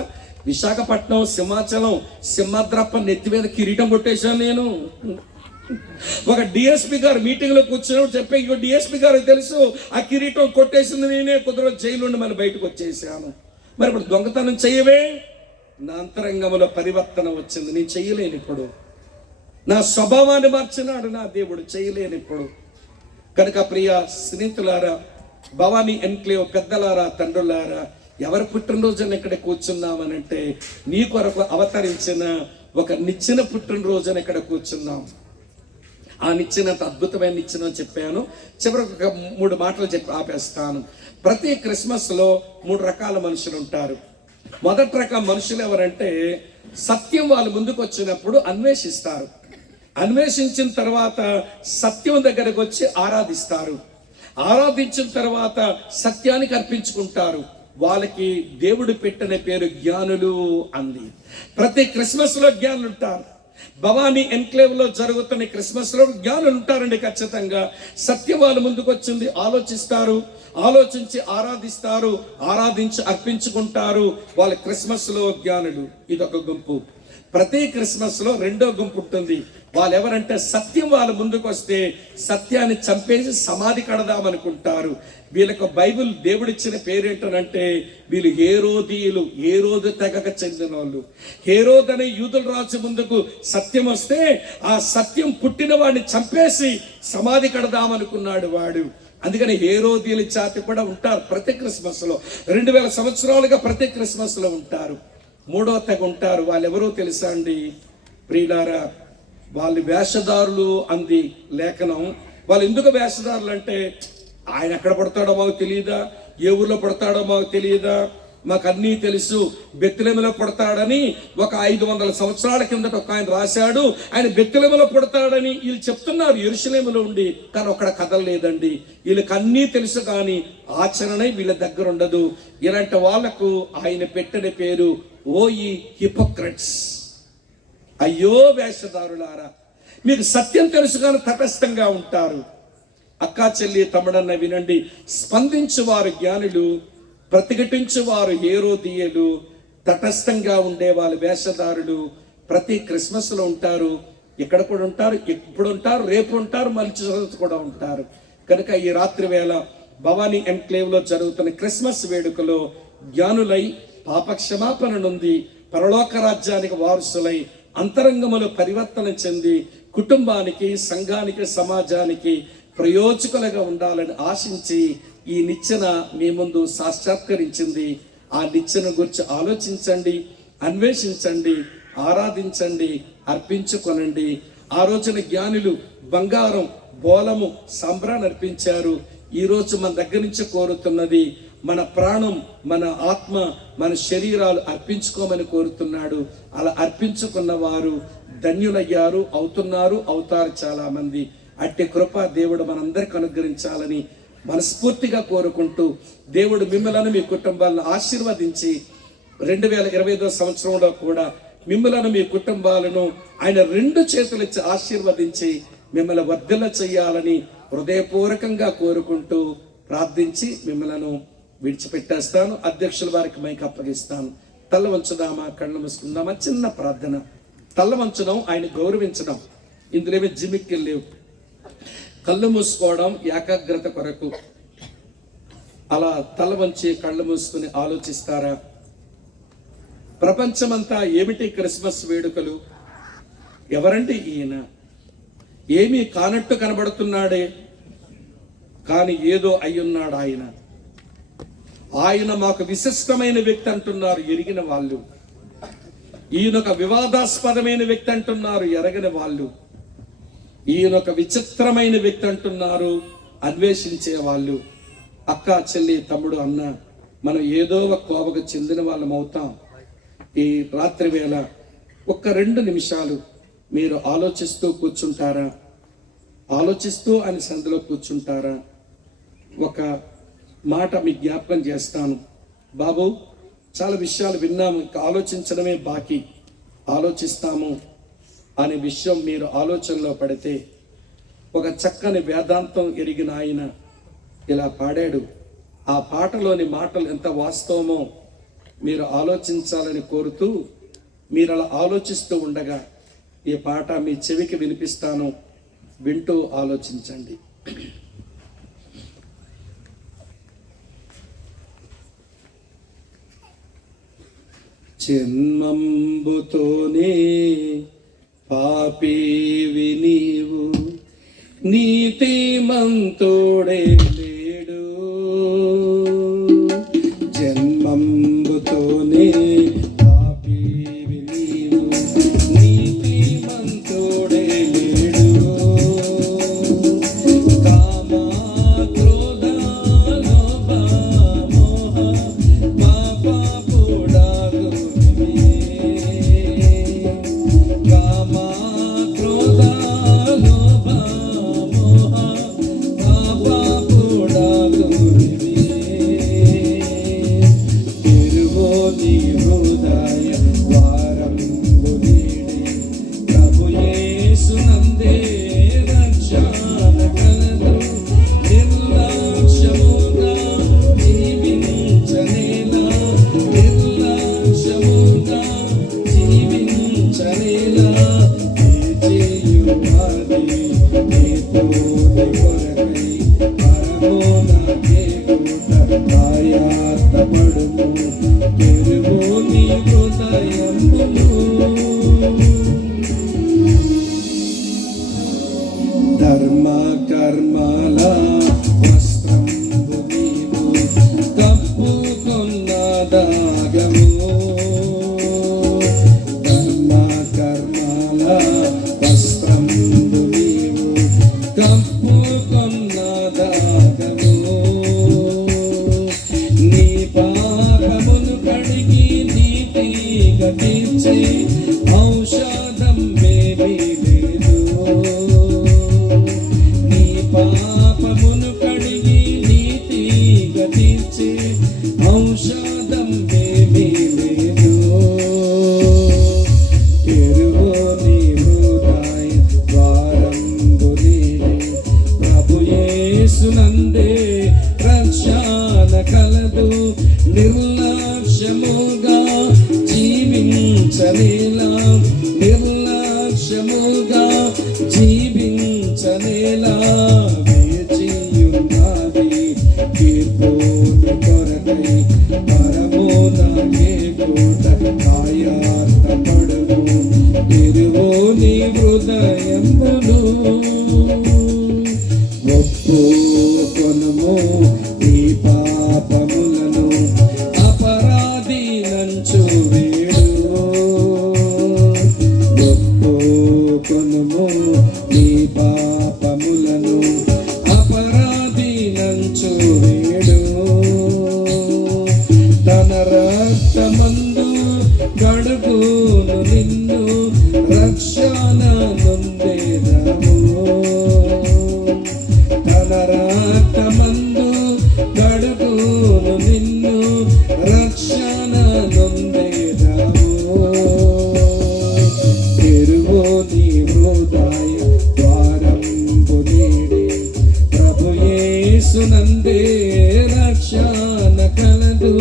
విశాఖపట్నం సింహాచలం సింహద్రప్ప నెత్తి మీద కిరీటం కొట్టేశాను నేను. ఒక డిఎస్పి గారు మీటింగ్ లో కూర్చున్నప్పుడు చెప్పే, ఇంకో డిఎస్పి గారు తెలుసు ఆ కిరీటం కొట్టేసింది నేనే, కుదరదు జైలు నుండి మన బయటకు వచ్చేసాను. మరి ఇప్పుడు దొంగతనం చెయ్యవే? నా అంతరంగంలో పరివర్తన వచ్చింది, నేను చెయ్యలేను ఇప్పుడు. నా స్వభావాన్ని మార్చినాడు నా దేవుడు, చేయలేను ఇప్పుడు. కనుక ప్రియ స్నేహితులారా, భవానీ ఎన్క్లేవ్ పెద్దలారా, తండ్రులారా, ఎవరి పుట్టినరోజున ఇక్కడ కూర్చున్నామనంటే నీ కొరకు అవతరించిన ఒక నిచ్చెన పుట్టినరోజున ఇక్కడ కూర్చున్నాం. ఆ నిచ్చెనంత అద్భుతమైన నిచ్చెన చెప్పాను. చివరికి ఒక 3 మాటలు చెప్పి ఆపేస్తాను. ప్రతి క్రిస్మస్లో 3 రకాల మనుషులు ఉంటారు. మొదటి రకం మనుషులు ఎవరంటే, సత్యం వాళ్ళు ముందుకు వచ్చినప్పుడు అన్వేషిస్తారు. అన్వేషించిన తర్వాత సత్యం దగ్గరకు వచ్చి ఆరాధిస్తారు. ఆరాధించిన తర్వాత సత్యానికి అర్పించుకుంటారు. వాళ్ళకి దేవుడు పెట్టిన పేరు జ్ఞానులు అంది. ప్రతి క్రిస్మస్ లో జ్ఞానులు ఉంటారు. భవానీ ఎన్క్లేవ్ లో జరుగుతున్న క్రిస్మస్ లో జ్ఞానులు ఉంటారండి ఖచ్చితంగా. సత్యం వాళ్ళ ముందుకు వచ్చింది, ఆలోచిస్తారు, ఆలోచించి ఆరాధిస్తారు, ఆరాధించి అర్పించుకుంటారు. వాళ్ళ క్రిస్మస్ లో జ్ఞానులు. ఇదొక గుంపు. ప్రతి క్రిస్మస్ లో 2వ గుంపు ఉంటుంది. వాళ్ళు ఎవరంటే, సత్యం వాళ్ళ ముందుకు వస్తే సత్యాన్ని చంపేసి సమాధి కడదామనుకుంటారు. వీళ్ళకు బైబిల్ దేవుడిచ్చిన పేరేంటనంటే, వీళ్ళు హేరోదీయులు, హేరోదు తెగకు చెందిన వాళ్ళు. హేరోద్ అనే యూదుల రాజు ముందుకు సత్యం వస్తే ఆ సత్యం పుట్టిన వాడిని చంపేసి సమాధి కడదామనుకున్నాడు వాడు. అందుకని హేరోదీయుల జాతి కూడా ఉంటారు ప్రతి క్రిస్మస్ లో. 2000 సంవత్సరాలుగా ప్రతి క్రిస్మస్ లో ఉంటారు. 3వ తెగ ఉంటారు. వాళ్ళు ఎవరో తెలుసా అండి ప్రియులారా? వాళ్ళు వేషధారులు అంది లేఖనం. వాళ్ళు ఎందుకు వేషధారులు అంటే, ఆయన ఎక్కడ పడతాడో మాకు తెలియదా, ఏ ఊర్లో పడతాడో మాకు తెలియదా, మాకు అన్నీ తెలుసు, బెత్లెహేములో పడతాడని ఒక 500 సంవత్సరాల కిందట ఒక ఆయన రాశాడు. ఆయన బెత్లెహేములో పడతాడని వీళ్ళు చెప్తున్నారు యెరూషలేములో ఉండి, కానీ ఒక్కడ కదలలేదండి. వీళ్ళకి అన్నీ తెలుసు కానీ ఆచరణ వీళ్ళ దగ్గర ఉండదు. ఇలాంటి వాళ్లకు ఆయన పెట్టిన పేరు ఓ ఈ హిపోక్రట్స్. అయ్యో వేషధారులారా, మీకు సత్యం తెలుసు కానీ తటస్థంగా ఉంటారు. అక్కా చెల్లి తమ్ముడన్న వినండి, స్పందించువారు జ్ఞానులు, ప్రతిఘటించువారు హేరోదీయులు, తటస్థంగా ఉండే వాళ్ళు వేషధారులు. ప్రతి క్రిస్మస్ లో ఉంటారు, ఇక్కడ కూడా ఉంటారు, ఇప్పుడు ఉంటారు, రేపు ఉంటారు, మళ్ళీ కూడా ఉంటారు. కనుక ఈ రాత్రి వేళ భవానీ ఎన్క్లేవ్ లో జరుగుతున్న క్రిస్మస్ వేడుకలో జ్ఞానులై పాపక్షమాపణ నుండి పరలోక రాజ్యానికి వారసులై అంతరంగములో పరివర్తన చెంది కుటుంబానికి, సంఘానికి, సమాజానికి ప్రయోజకులుగా ఉండాలని ఆశించి ఈ నిచ్చెన మీ ముందు సాక్షాత్కరించింది. ఆ నిచ్చెన గురించి ఆలోచించండి, అన్వేషించండి, ఆరాధించండి, అర్పించుకొనండి. ఆ రోజున జ్ఞానులు బంగారం, బోలము, సంబ్రాన్ని అర్పించారు. ఈ రోజు మన దగ్గర నుంచి కోరుతున్నది మన ప్రాణం, మన ఆత్మ, మన శరీరాలు అర్పించుకోమని కోరుతున్నాడు. అలా అర్పించుకున్న వారు ధన్యులయ్యారు, అవుతున్నారు, అవుతారు చాలా మంది. అట్టి కృప దేవుడు మనందరికి అనుగ్రహించాలని మనస్ఫూర్తిగా కోరుకుంటూ, దేవుడు మిమ్మలను, మీ కుటుంబాలను ఆశీర్వదించి 2025 సంవత్సరంలో కూడా మిమ్మలను, మీ కుటుంబాలను ఆయన 2 చేతులు ఇచ్చి ఆశీర్వదించి మిమ్మల్ని వర్ధిల్ల చేయాలని హృదయపూర్వకంగా కోరుకుంటూ ప్రార్థించి మిమ్మలను విడిచిపెట్టేస్తాను. అధ్యక్షుల వారికి మైక్ అప్పగిస్తాను. తల్ల వంచుదామా, కళ్ళు మూసుకుందామా? చిన్న ప్రార్థన. తల్ల వంచడం ఆయన గౌరవించడం, ఇందులో ఏమి జిమిక్కిలు లేవు. కళ్ళు మూసుకోవడం ఏకాగ్రత కొరకు. అలా తల వంచి కళ్ళు మూసుకుని ఆలోచిస్తారా? ప్రపంచమంతా ఏమిటి క్రిస్మస్ వేడుకలు? ఎవరండి ఈయన? ఏమీ కానట్టు కనబడుతున్నాడే, కానీ ఏదో అయ్యున్నాడు ఆయన. ఆయన మాకు విశిష్టమైన వ్యక్తి అంటున్నారు ఎరిగిన వాళ్ళు. ఈయనొక వివాదాస్పదమైన వ్యక్తి అంటున్నారు ఎరగని వాళ్ళు. ఈయనొక విచిత్రమైన వ్యక్తి అంటున్నారు అన్వేషించే వాళ్ళు. అక్క, చెల్లి, తమ్ముడు, అన్న, మనం ఏదో ఒక కోవకు చెందిన వాళ్ళం అవుతాం. ఈ రాత్రి వేళ ఒక్క 2 నిమిషాలు మీరు ఆలోచిస్తూ కూర్చుంటారా? ఆలోచిస్తూ ఆయన సంధిలో కూర్చుంటారా? ఒక మాట మీ జ్ఞాపకం చేస్తాను. బాబు, చాలా విషయాలు విన్నాము, ఇంకా ఆలోచించడమే బాకీ, ఆలోచిస్తాము అనే విషయం మీరు ఆలోచనలో పడితే, ఒక చక్కని వేదాంతం ఎరిగిన ఆయన ఇలా పాడాడు. ఆ పాటలోని మాటలు ఎంత వాస్తవమో మీరు ఆలోచించాలని కోరుతూ, మీరు అలా ఆలోచిస్తూ ఉండగా ఈ పాట మీ చెవికి వినిపిస్తాను, వింటూ ఆలోచించండి. జన్మంబుతోనే పాపీవి నీవు, నీతిమంతుడే లేడు. జన్మంబుతోనే పాపీవి నీవు, నీతిమంతుడే లేడు. కామ క్రోధ లోభ మోహ పాపపుడాగునివే. కామ క్రోధ లోభ మోహ పాపపుడాగునివే. తిరుగో నీ హృదయ ద్వారంబు నీడే, ప్రభు యేసునందే రక్షణ కలదు. నిర్లక్ష్యముగా జీవించనేలా, నిర్లక్ష్యముగా జీవించనేలా. చేయువాది నీ తోడి కొరకై, పరమోన దేవుడ ఆయాత్తపడుము. తెరువు నీ హృదయంబును. ధర్మ కర్మల వస్త్రంబు నీవు కప్పుకొన్న దాగము. ధర్మ కర్మల వస్త్రంబు నీవు కప్పుకొన్న దాగము. నీ పాపమును కడిగి నీతిగా తీర్చే ఔషధం ఏమీ లేదు. నీ పాపమును కడిగి నీతిగా తీర్చే ఔషధం ఏమీ లేదు. తెరువు నీ హృదయ ద్వారంబు నీడే, ప్రభు యేసునందే రక్షణ కలదు. నిర్లక్ష్యముగా జీవించనేలా, నిర్లక్ష్యముగా జీవించనేలా. వేచియున్నది తీర్పు నీ కొరకై, పరమోన దేవుడ ఆయాత్తపడుము. తెరువు నీ హృదయంబును. ఒప్పుకొనుము నీ పాపములను, అపరాధి నంచు వీడు. ఒప్పుకొనుము నీ పాపములను, అపరాధి నంచు వీడు. తన రక్తమందు గడుగును నిన్ను, రక్షణ నొందెదము. తన రక్తమందు గడుగును నిన్ను, రక్షణ నొందెదము. తెరువు నీ హృదయ ద్వారంబు నీడే, ప్రభు యేసునందే రక్షణ కలదు.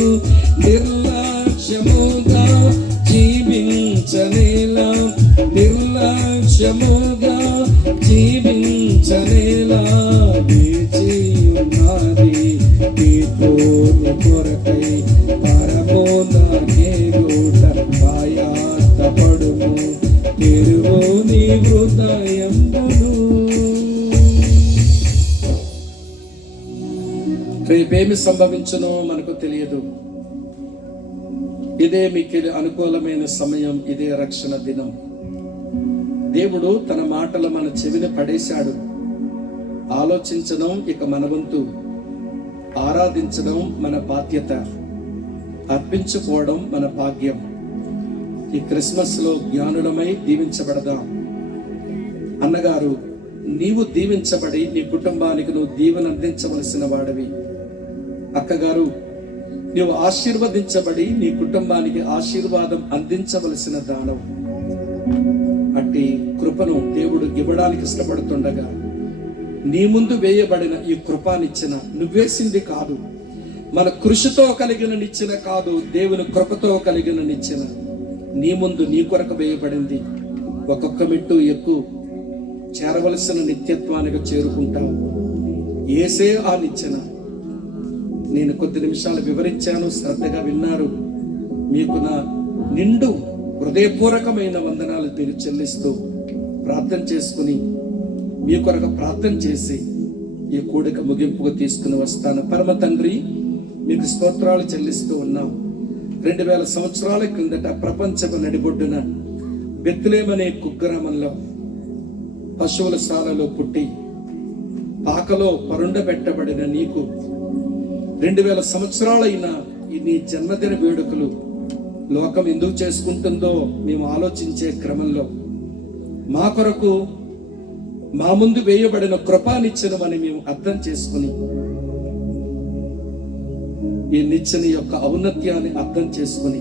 నిర్లక్ష్యముగా జీవించనేలా, నిర్లక్ష్యముగా జీవించనేలా. వేచియున్నది తీర్పు నీ కొరకై, పరమోన దేవుడ ఆయాత్తపడుము. తెరువు నీ హృదయంబును. రేపేమి సంభవించునో మనకు తెలియదు. ఇదే మీకు అనుకూలమైన సమయం, ఇదే రక్షణ దినం. దేవుడు తన మాటలు మన చెవిన పడేశాడు. ఆలోచించడం ఇక మన వంతు, ఆరాధించడం మన బాధ్యత, అర్పించుకోవడం మన భాగ్యం. ఈ క్రిస్మస్లో జ్ఞానులమై దీవించబడదాం. అన్నగారు, నీవు దీవించబడి నీ కుటుంబానికి నువ్వు దీవెన అందించవలసిన వాడివి. అక్కగారు, నీవు ఆశీర్వదించబడి నీ కుటుంబానికి ఆశీర్వాదం అందించవలసిన దానవు. అట్టి కృపను దేవుడు ఇవ్వడానికి ఇష్టపడుతుండగా నీ ముందు వేయబడిన ఈ కృపానిచ్చిన, నువ్వేసింది కాదు, మన కృషితో కలిగిన నిచ్చెన కాదు, దేవుని కృపతో కలిగిన నిచ్చెన నీ ముందు నీ కొరకు వేయబడింది. ఒక్కొక్క మెట్టు ఎక్కువ చేరవలసిన నిత్యత్వానికి చేరుకుంటావు. ఏసే ఆ నిచ్చెన. నేను కొద్ది నిమిషాలు వివరించాను, శ్రద్ధగా విన్నారు. మీకు నా నిండు హృదయపూర్వకమైన వందనాలు మీరు చెల్లిస్తూ ప్రార్థన చేసుకుని మీ కొరకు ప్రార్థన చేసి ఈ కూడిక ముగింపుకు తీసుకుని వస్తాను. పరమ తండ్రి, మీకు స్తోత్రాలు చెల్లిస్తూ ఉన్నాం. 2000 సంవత్సరాల క్రిందట ప్రపంచపు నడిబొడ్డున బెత్లెహేమనే కుగ్రామంలో పశువుల శాలలో పుట్టి పాకలో పరుండబెట్టబడిన నీకు 2000 సంవత్సరాలైన ఈ నీ జన్మదిన వేడుకలు లోకం ఎందుకు చేసుకుంటుందో మేము ఆలోచించే క్రమంలో మా కొరకు మా ముందు వేయబడిన కృపానిచ్చెనమని మేము అర్థం చేసుకుని ఈ నిచ్చెన యొక్క ఔన్నత్యాన్ని అర్థం చేసుకుని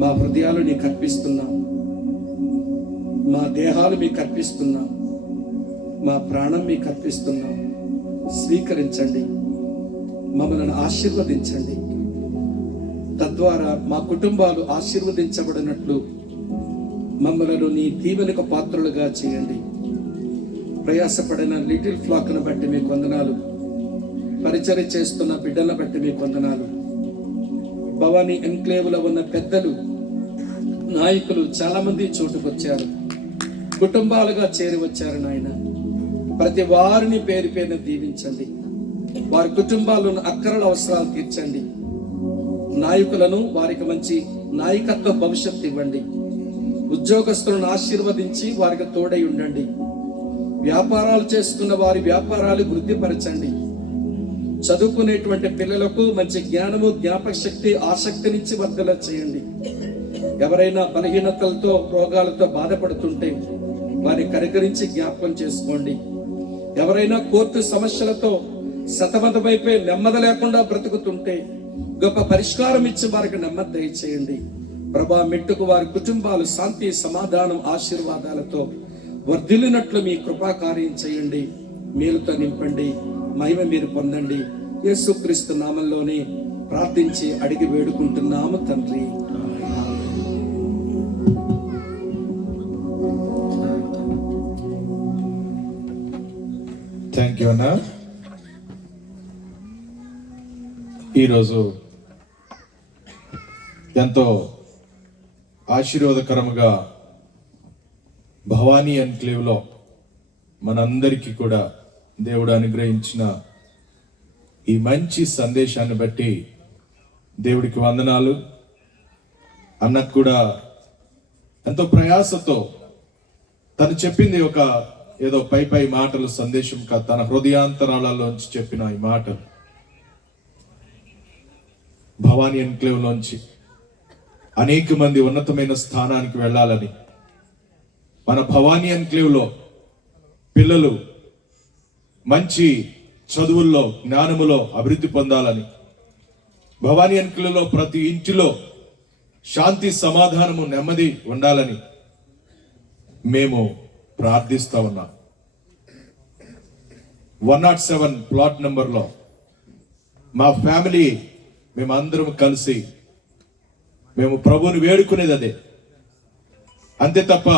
మా హృదయాలు నీకు అర్పిస్తున్నాం, మా దేహాలు మీకు అర్పిస్తున్నాం, మా ప్రాణం మీకు అర్పిస్తున్నాం. స్వీకరించండి, మమ్మల్ని ఆశీర్వదించండి. తద్వారా మా కుటుంబాలు ఆశీర్వదించబడినట్లు మమ్మలను నీ దీవెనకు పాత్రలుగా చేయండి. ప్రయాసపడిన లిటిల్ ఫ్లాక్ను బట్టి మీకు వందనాలు. పరిచర్య చేస్తున్న బిడ్డలను బట్టి మీకు వందనాలు. భవానీ ఎన్క్లేవ్లో ఉన్న పెద్దలు, నాయకులు చాలా మంది చోటుకొచ్చారు, కుటుంబాలుగా చేరి వచ్చారు. నాయన, ప్రతి వారిని పేరు పేరున దీవించండి. వారి కుటుంబాలను అక్కరల అవసరాలు తీర్చండి. నాయకులను వారికి మంచి నాయకత్వ భవిష్యత్తు ఇవ్వండి. ఉద్యోగస్తులను ఆశీర్వదించి వారికి తోడై ఉండండి. వ్యాపారాలు చేస్తున్న వారి వ్యాపారాలు వృద్ధిపరచండి. చదువుకునేటువంటి పిల్లలకు మంచి జ్ఞానము, జ్ఞాపక శక్తి, ఆసక్తినిచ్చి వర్ధల చేయండి. ఎవరైనా బలహీనతలతో, రోగాలతో బాధపడుతుంటే వారిని కనికరించి జ్ఞాపకం చేసుకోండి. ఎవరైనా కోర్టు సమస్యలతో సతమతమైపోయి నెమ్మది లేకుండా బ్రతుకుతుంటే గొప్ప పరిష్కారం ఇచ్చి వారికి నెమ్మది దయచేయండి. ప్రభా, మెట్టుకు వారి కుటుంబాలు శాంతి, సమాధానం, ఆశీర్వాదాలతో వర్ధిల్లినట్లు మీ కృపాకార్యం చేయండి. మేలుతో నింపండి. మహిమ మీరు పొందండి. యేసుక్రీస్తు నామంలోనే ప్రార్థించి అడిగి వేడుకుంటున్నాము తండ్రి. థ్యాంక్ యూ అన్న. ఈరోజు ఎంతో ఆశీర్వాదకరముగా భవానీ ఎన్క్లేవ్లో మనందరికీ కూడా దేవుడు అనుగ్రహించిన ఈ మంచి సందేశాన్ని బట్టి దేవుడికి వందనాలు. అన్నకు కూడా ఎంతో ప్రయాసతో తను చెప్పింది ఒక ఏదో పై మాటలు, సందేశం కాదు, తన హృదయాంతరాలలోంచి చెప్పిన ఈ మాటలు భవానీ ఎన్క్లేవ్లోంచి అనేక మంది ఉన్నతమైన స్థానానికి వెళ్ళాలని, మన భవానీ ఎన్క్లేవ్లో పిల్లలు మంచి చదువుల్లో, జ్ఞానములో అభివృద్ధి పొందాలని, భవానీ ఎన్క్లేవ్లో ప్రతి ఇంటిలో శాంతి, సమాధానము, నెమ్మది ఉండాలని మేము ప్రార్థిస్తా ఉన్నాం. 107 ప్లాట్ నెంబర్లో మా ఫ్యామిలీ మేమందరం కలిసి మేము ప్రభువుని వేడుకునేది అదే, అంతే తప్ప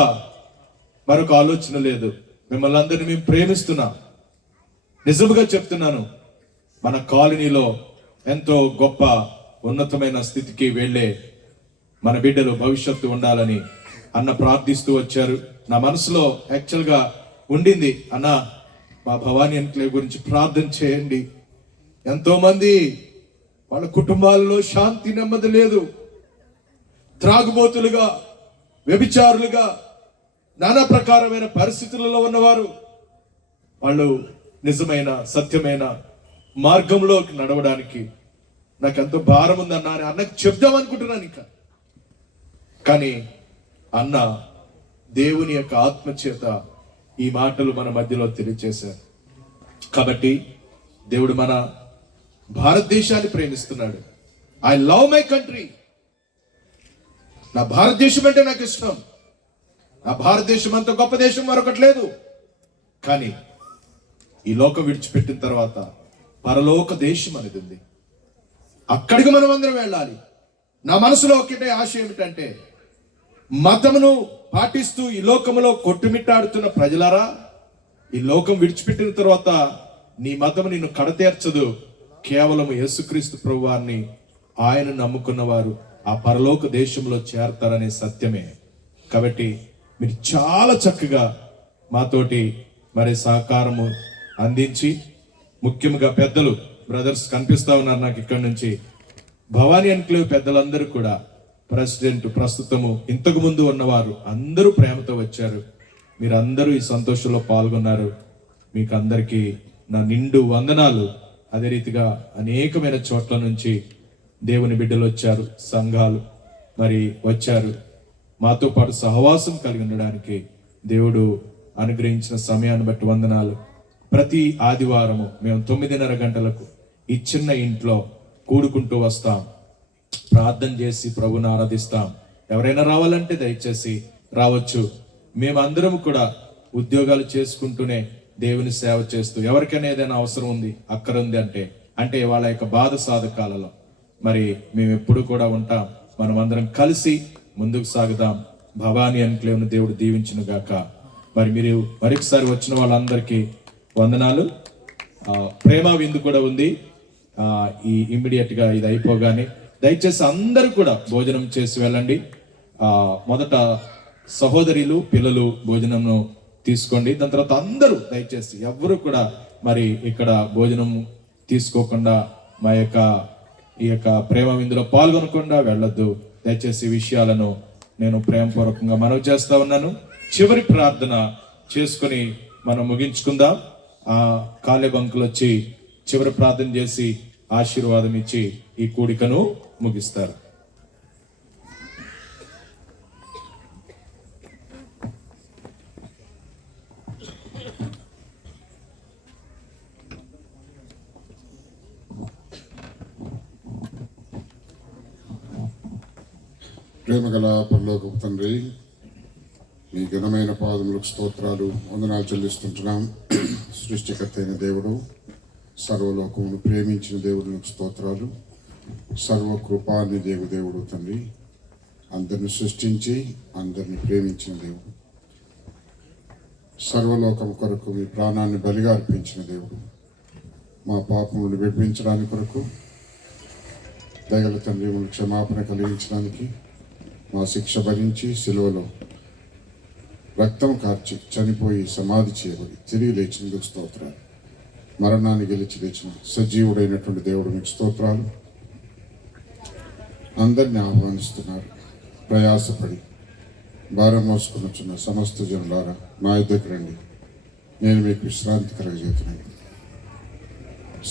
మరొక ఆలోచన లేదు. మిమ్మల్ని అందరినీ మేము ప్రేమిస్తున్నాం. నిజముగా చెప్తున్నాను, మన కాలనీలో ఎంతో గొప్ప ఉన్నతమైన స్థితికి వెళ్ళే మన బిడ్డలు భవిష్యత్తు ఉండాలని అన్న ప్రార్థిస్తూ వచ్చారు. నా మనసులో యాక్చువల్గా ఉండింది, అన్న మా భవానీ ఎన్క్లేవ్ గురించి ప్రార్థన చేయండి. ఎంతో మంది వాళ్ళ కుటుంబాలలో శాంతి, నెమ్మది లేదు. త్రాగుబోతులుగా, వ్యభిచారులుగా, నానా ప్రకారమైన పరిస్థితులలో ఉన్నవారు. వాళ్ళు నిజమైన, సత్యమైన మార్గంలోకి నడవడానికి నాకు ఎంతో భారం ఉందన్న అని అన్నకు చెప్దాం అనుకుంటున్నాను ఇంకా. కానీ అన్న దేవుని యొక్క ఆత్మచేత ఈ మాటలు మన మధ్యలో తెలియజేశారు. కాబట్టి దేవుడు మన భారతదేశాన్ని ప్రేమిస్తున్నాడు. I love my country. నా భారతదేశం అంటే నాకు ఇష్టం. నా భారతదేశం అంత గొప్ప దేశం మరొకటి లేదు. కానీ ఈ లోకం విడిచిపెట్టిన తర్వాత పరలోక దేశం అనేది ఉంది. అక్కడికి మనం అందరం వెళ్ళాలి. నా మనసులో ఒకటే ఆశ ఏమిటంటే, మతమును పాటిస్తూ ఈ లోకములో కొట్టుమిట్టాడుతున్న ప్రజలారా, ఈ లోకం విడిచిపెట్టిన తర్వాత నీ మతము నిన్ను కడతేర్చదు. కేవలం యేసుక్రీస్తు ప్రభువారిని ఆయన నమ్ముకున్న వారు ఆ పరలోక దేశంలో చేరతారనే సత్యమే. కాబట్టి మీరు చాలా చక్కగా మాతోటి మరి సహకారము అందించి, ముఖ్యంగా పెద్దలు బ్రదర్స్ కనిపిస్తా ఉన్నారు నాకు ఇక్కడ నుంచి, భవానీ ఎన్క్లేవ్ పెద్దలందరూ కూడా, ప్రెసిడెంట్, ప్రస్తుతము ఇంతకు ముందు ఉన్నవారు అందరూ ప్రేమతో వచ్చారు. మీరందరూ ఈ సంతోషంలో పాల్గొన్నారు. మీకు అందరికీ నా నిండు వందనాలు. అదే రీతిగా అనేకమైన చోట్ల నుంచి దేవుని బిడ్డలు వచ్చారు, సంఘాలు మరి వచ్చారు. మాతో పాటు సహవాసం కలిగి ఉండడానికి దేవుడు అనుగ్రహించిన సమయాన్ని బట్టి వందనాలు. ప్రతి ఆదివారము మేము 9:30 గంటలకు ఈ చిన్న ఇంట్లో కూడుకుంటూ వస్తాం, ప్రార్థన చేసి ప్రభుని ఆరాధిస్తాం. ఎవరైనా రావాలంటే దయచేసి రావచ్చు. మేమందరం కూడా ఉద్యోగాలు చేసుకుంటూనే దేవుని సేవ చేస్తూ, ఎవరికైనా ఏదైనా అవసరం ఉంది, అక్కర ఉంది అంటే వాళ్ళ యొక్క బాధ సాధకాలలో మరి మేము ఎప్పుడు కూడా ఉంటాం. మనం అందరం కలిసి ముందుకు సాగుదాం. భవానీ ఎన్క్లేవ్ను దేవుడు దీవించును గాక. మరి మీరు మరొకసారి వచ్చిన వాళ్ళందరికీ వందనాలు. ప్రేమ విందు కూడా ఉంది. ఈ ఇమ్మీడియట్ గా ఇది అయిపోగానే దయచేసి అందరూ కూడా భోజనం చేసి వెళ్ళండి. మొదట సహోదరులు, పిల్లలు భోజనంను తీసుకోండి. దాని తర్వాత అందరూ దయచేసి ఎవ్వరూ కూడా మరి ఇక్కడ భోజనం తీసుకోకుండా ఈ యొక్క ప్రేమ విందులో పాల్గొనకుండా వెళ్ళొద్దు. దయచేసి విషయాలను నేను ప్రేమపూర్వకంగా మనవి చేస్తా ఉన్నాను. చివరి ప్రార్థన చేసుకొని మనం ముగించుకుందాం. కాలే బంకులు వచ్చి చివరి ప్రార్థన చేసి ఆశీర్వాదం ఇచ్చి ఈ కూడికను ముగిస్తారు. ప్రేమగల పరలోకపు తండ్రి, మీ ఘనమైన పాదములకు స్తోత్రాలు, వందనాలు చెల్లిస్తుంటున్నాం. సృష్టికర్త అయిన దేవుడు, సర్వలోకమును ప్రేమించిన దేవుడికి స్తోత్రాలు. సర్వకృపాన్ని దేవుడు తండ్రి, అందరిని సృష్టించి అందరిని ప్రేమించిన దేవుడు, సర్వలోకం కొరకు మీ ప్రాణాన్ని బలిగా అర్పించిన దేవుడు, మా పాపములను విడిపించడానికి కొరకు దయగల తండ్రి మన క్షమాపణ కలిగించడానికి, మా శిక్ష భరించి సిలువలో రక్తం కార్చి చనిపోయి సమాధి చేయబడి తిరిగి లేచినందుకు స్తోత్రాలు. మరణాన్ని గెలిచి లేచిన సజీవుడైనటువంటి దేవుడు మీకు స్తోత్రాలు. అందరిని ఆహ్వానిస్తున్నారు. ప్రయాసపడి భారం మోసుకున్న సమస్త జనులారా నా యుద్ధకు రండి, నేను మీకు విశ్రాంతి కలగజేతున్నాను.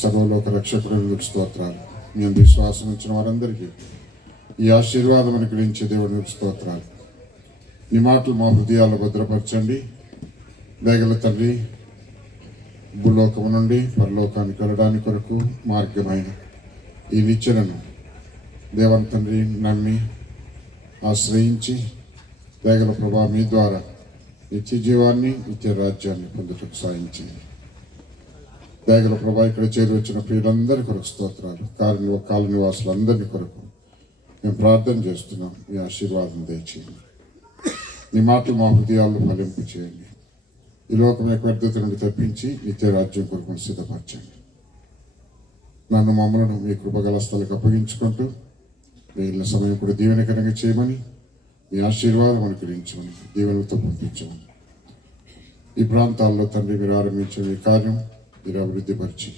సర్వలోక రక్షకుడు మీకు స్తోత్రాలు. మీ విశ్వాసం ఇచ్చిన వారందరికీ ఈ ఆశీర్వాదం అనుగ్రహించే దేవుడికి స్తోత్రాలు. ఈ మాటలు మా హృదయాల్లో భద్రపరచండి. దయగల తండ్రి, భూలోకము నుండి పరలోకానికి వెళ్ళడానికి కొరకు మార్గమైన ఈ నిచ్చెనను దేవన్ తండ్రి నమ్మి ఆశ్రయించి దయగల ప్రభా మీ ద్వారా నిత్య జీవాన్ని, నిత్య రాజ్యాన్ని పొందుటకు సాయించింది. దయగల ప్రభా ఇక్కడ చేరి వచ్చిన ప్రియులందరి కొరకు స్తోత్రాలు. కాల నివాసులందరినీ కొరకు మేము ప్రార్థన చేస్తున్నాం. మీ ఆశీర్వాదం దయచేయండి. నీ మాటలు మా హృదయాల్లో ఫలింపు చేయండి. ఈ లోకం యొక్క వ్యర్థత నుండి తప్పించి నిత్య రాజ్యం కొరకు సిద్ధపరచండి. నన్ను మమ్మలను మీ కృపగల స్థలకు అప్పగించుకుంటూ మిగిలిన సమయం కూడా దీవెనకరంగా చేయమని, మీ ఆశీర్వాదం అనుగ్రహించమని, దీవెనలతో పంపించమని, ఈ ప్రాంతాల్లో తండ్రి మీరు ఆరంభించిన ఈ కార్యం మీరు అభివృద్ధిపరిచి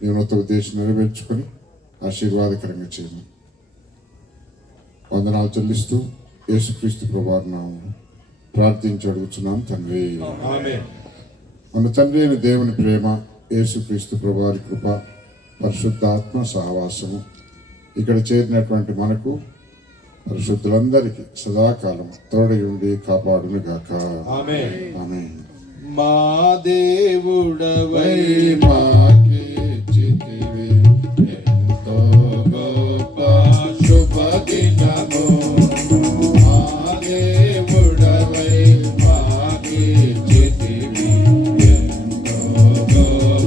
మీ ఉన్నత ఉద్దేశం నెరవేర్చుకొని ఆశీర్వాదకరంగా చేయమని వందనాలు చెల్లిస్తూ యేసుక్రీస్తు ప్రభువారి నామమున ప్రార్థించి అడుగుతున్నాం తండ్రి. మన తండ్రి అయిన దేవుని ప్రేమ, యేసుక్రీస్తు ప్రభువారి కృప, పరిశుద్ధాత్మ సహవాసము ఇక్కడ చేరినటువంటి మనకు పరిశుద్ధులందరికీ సదాకాలం తోడై ఉండి కాపాడును గాక. ఆమేన్. మా దేవుడవై మాకిచ్చితివి ఎంతో గొప్ప శుభదినము. మా దేవుడవై మాకిచ్చితివి ఎంతో గొప్ప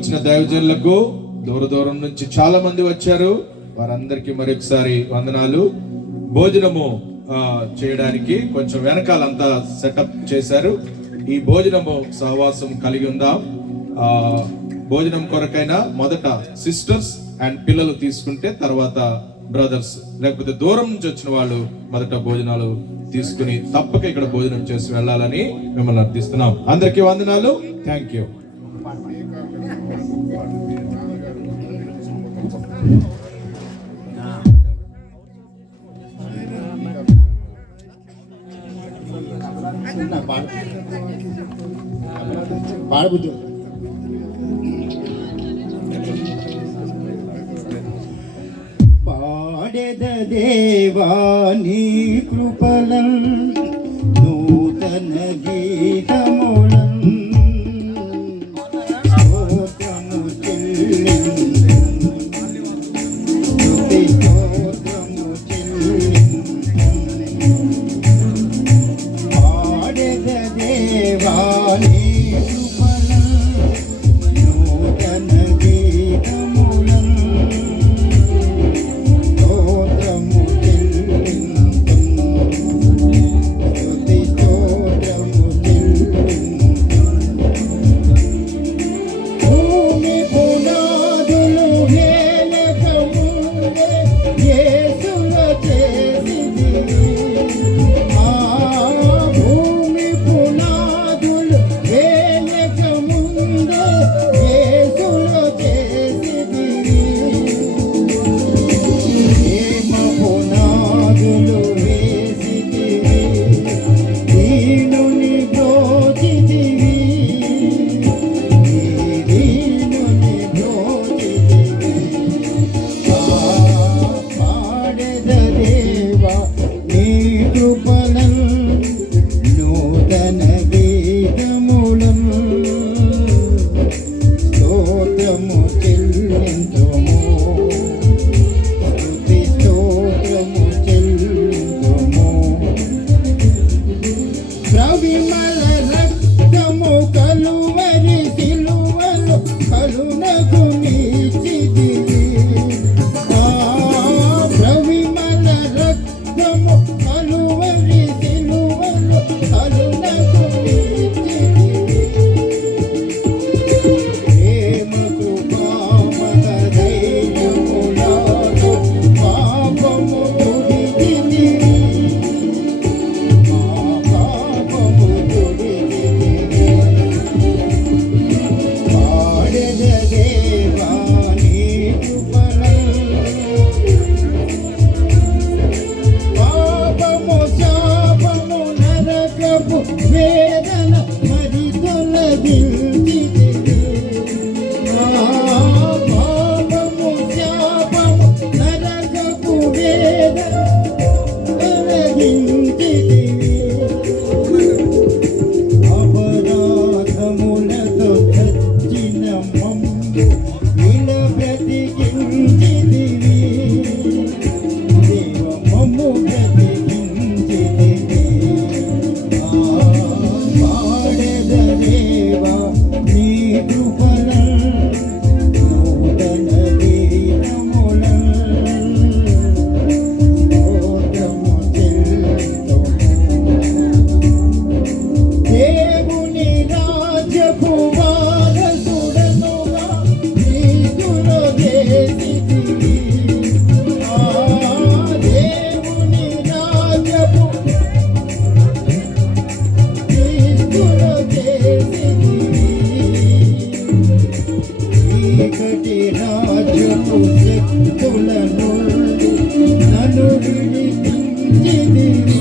వచ్చిన దైవజనులకు దూర దూరం నుంచి చాలా మంది వచ్చారు. వారందరికీ మరొకసారి వందనాలు. భోజనము చేయడానికి కొంచెం వెనకాలంతా సెటప్ చేశారు. ఈ భోజనము సహవాసం కలిగి ఉందాం. భోజనం కొరకైనా మొదట సిస్టర్స్ అండ్ పిల్లలు తీసుకుంటే తర్వాత బ్రదర్స్, లేకపోతే దూరం నుంచి వచ్చిన వాళ్ళు మొదట భోజనాలు తీసుకుని తప్పక ఇక్కడ భోజనం చేసి వెళ్ళాలని మిమ్మల్ని అర్థిస్తున్నాం. అందరికీ వందనాలు. Thank you. పాడెద దేవా నీ కృపలం నూతన గీతములం స్తోత్రము చెల్లించెదను, స్తుతి స్తోత్రము చెల్లించెదను. పాడెద దేవా నీ కృపలం నూతన గీతములం స్తోత్రము చెల్లించెదను, స్తుతి స్తోత్రము చెల్లించెదను. భూమి పునాదులు వేయకముందే యేసులో చేసితివి. ఆ భూమి పునాదులు వేయకముందే యేసులో చేసితివి. ప్రేమ పునాదులు వేసితివి, దీనుని బ్రోచితివి, దీనుని బ్రోచితివి. పాడెద దేవా నీ కృపలం నూతన గీతములం స్తోత్రము చెల్లింతుము, స్తుతి స్తోత్రము చెల్లింతుము. ద్రవిమల రక్తము కలువరి సిలువలు కలునకు నీచితివి. ఆ ద్రవిమల రక్తము కలువరి సిలువలు కలునకు నీచితివి. ప్రేమ కృపామక ధైర్యములాగు పాపము తుడిచితివి, మా పాపము తుడిచితివి. పాడెద దేవా నీ కృపలం పాపము శాపము నరకపు వేదన మరి తొలగించితివి. పాపము శాపము నరకపు వేదన తొలగించితివి. అపరాధములతో చచ్చిన మమ్ము బ్రతికించితివి. దేవ మమ్ము బ్రతికించితివి. పాడెద దేవా నీ కృపలం నూతన గీతములం స్తోత్రము చెల్లింతుము. దేవుని రాజ్యపు వారసుడనుగా నీకులో చేసితివి. ఆ దేవుని రాజ్యపు నీకులో చేసితివి. చీకటి రాజ్యపు శక్తుల నుండి నన్ను విడిపించితివి.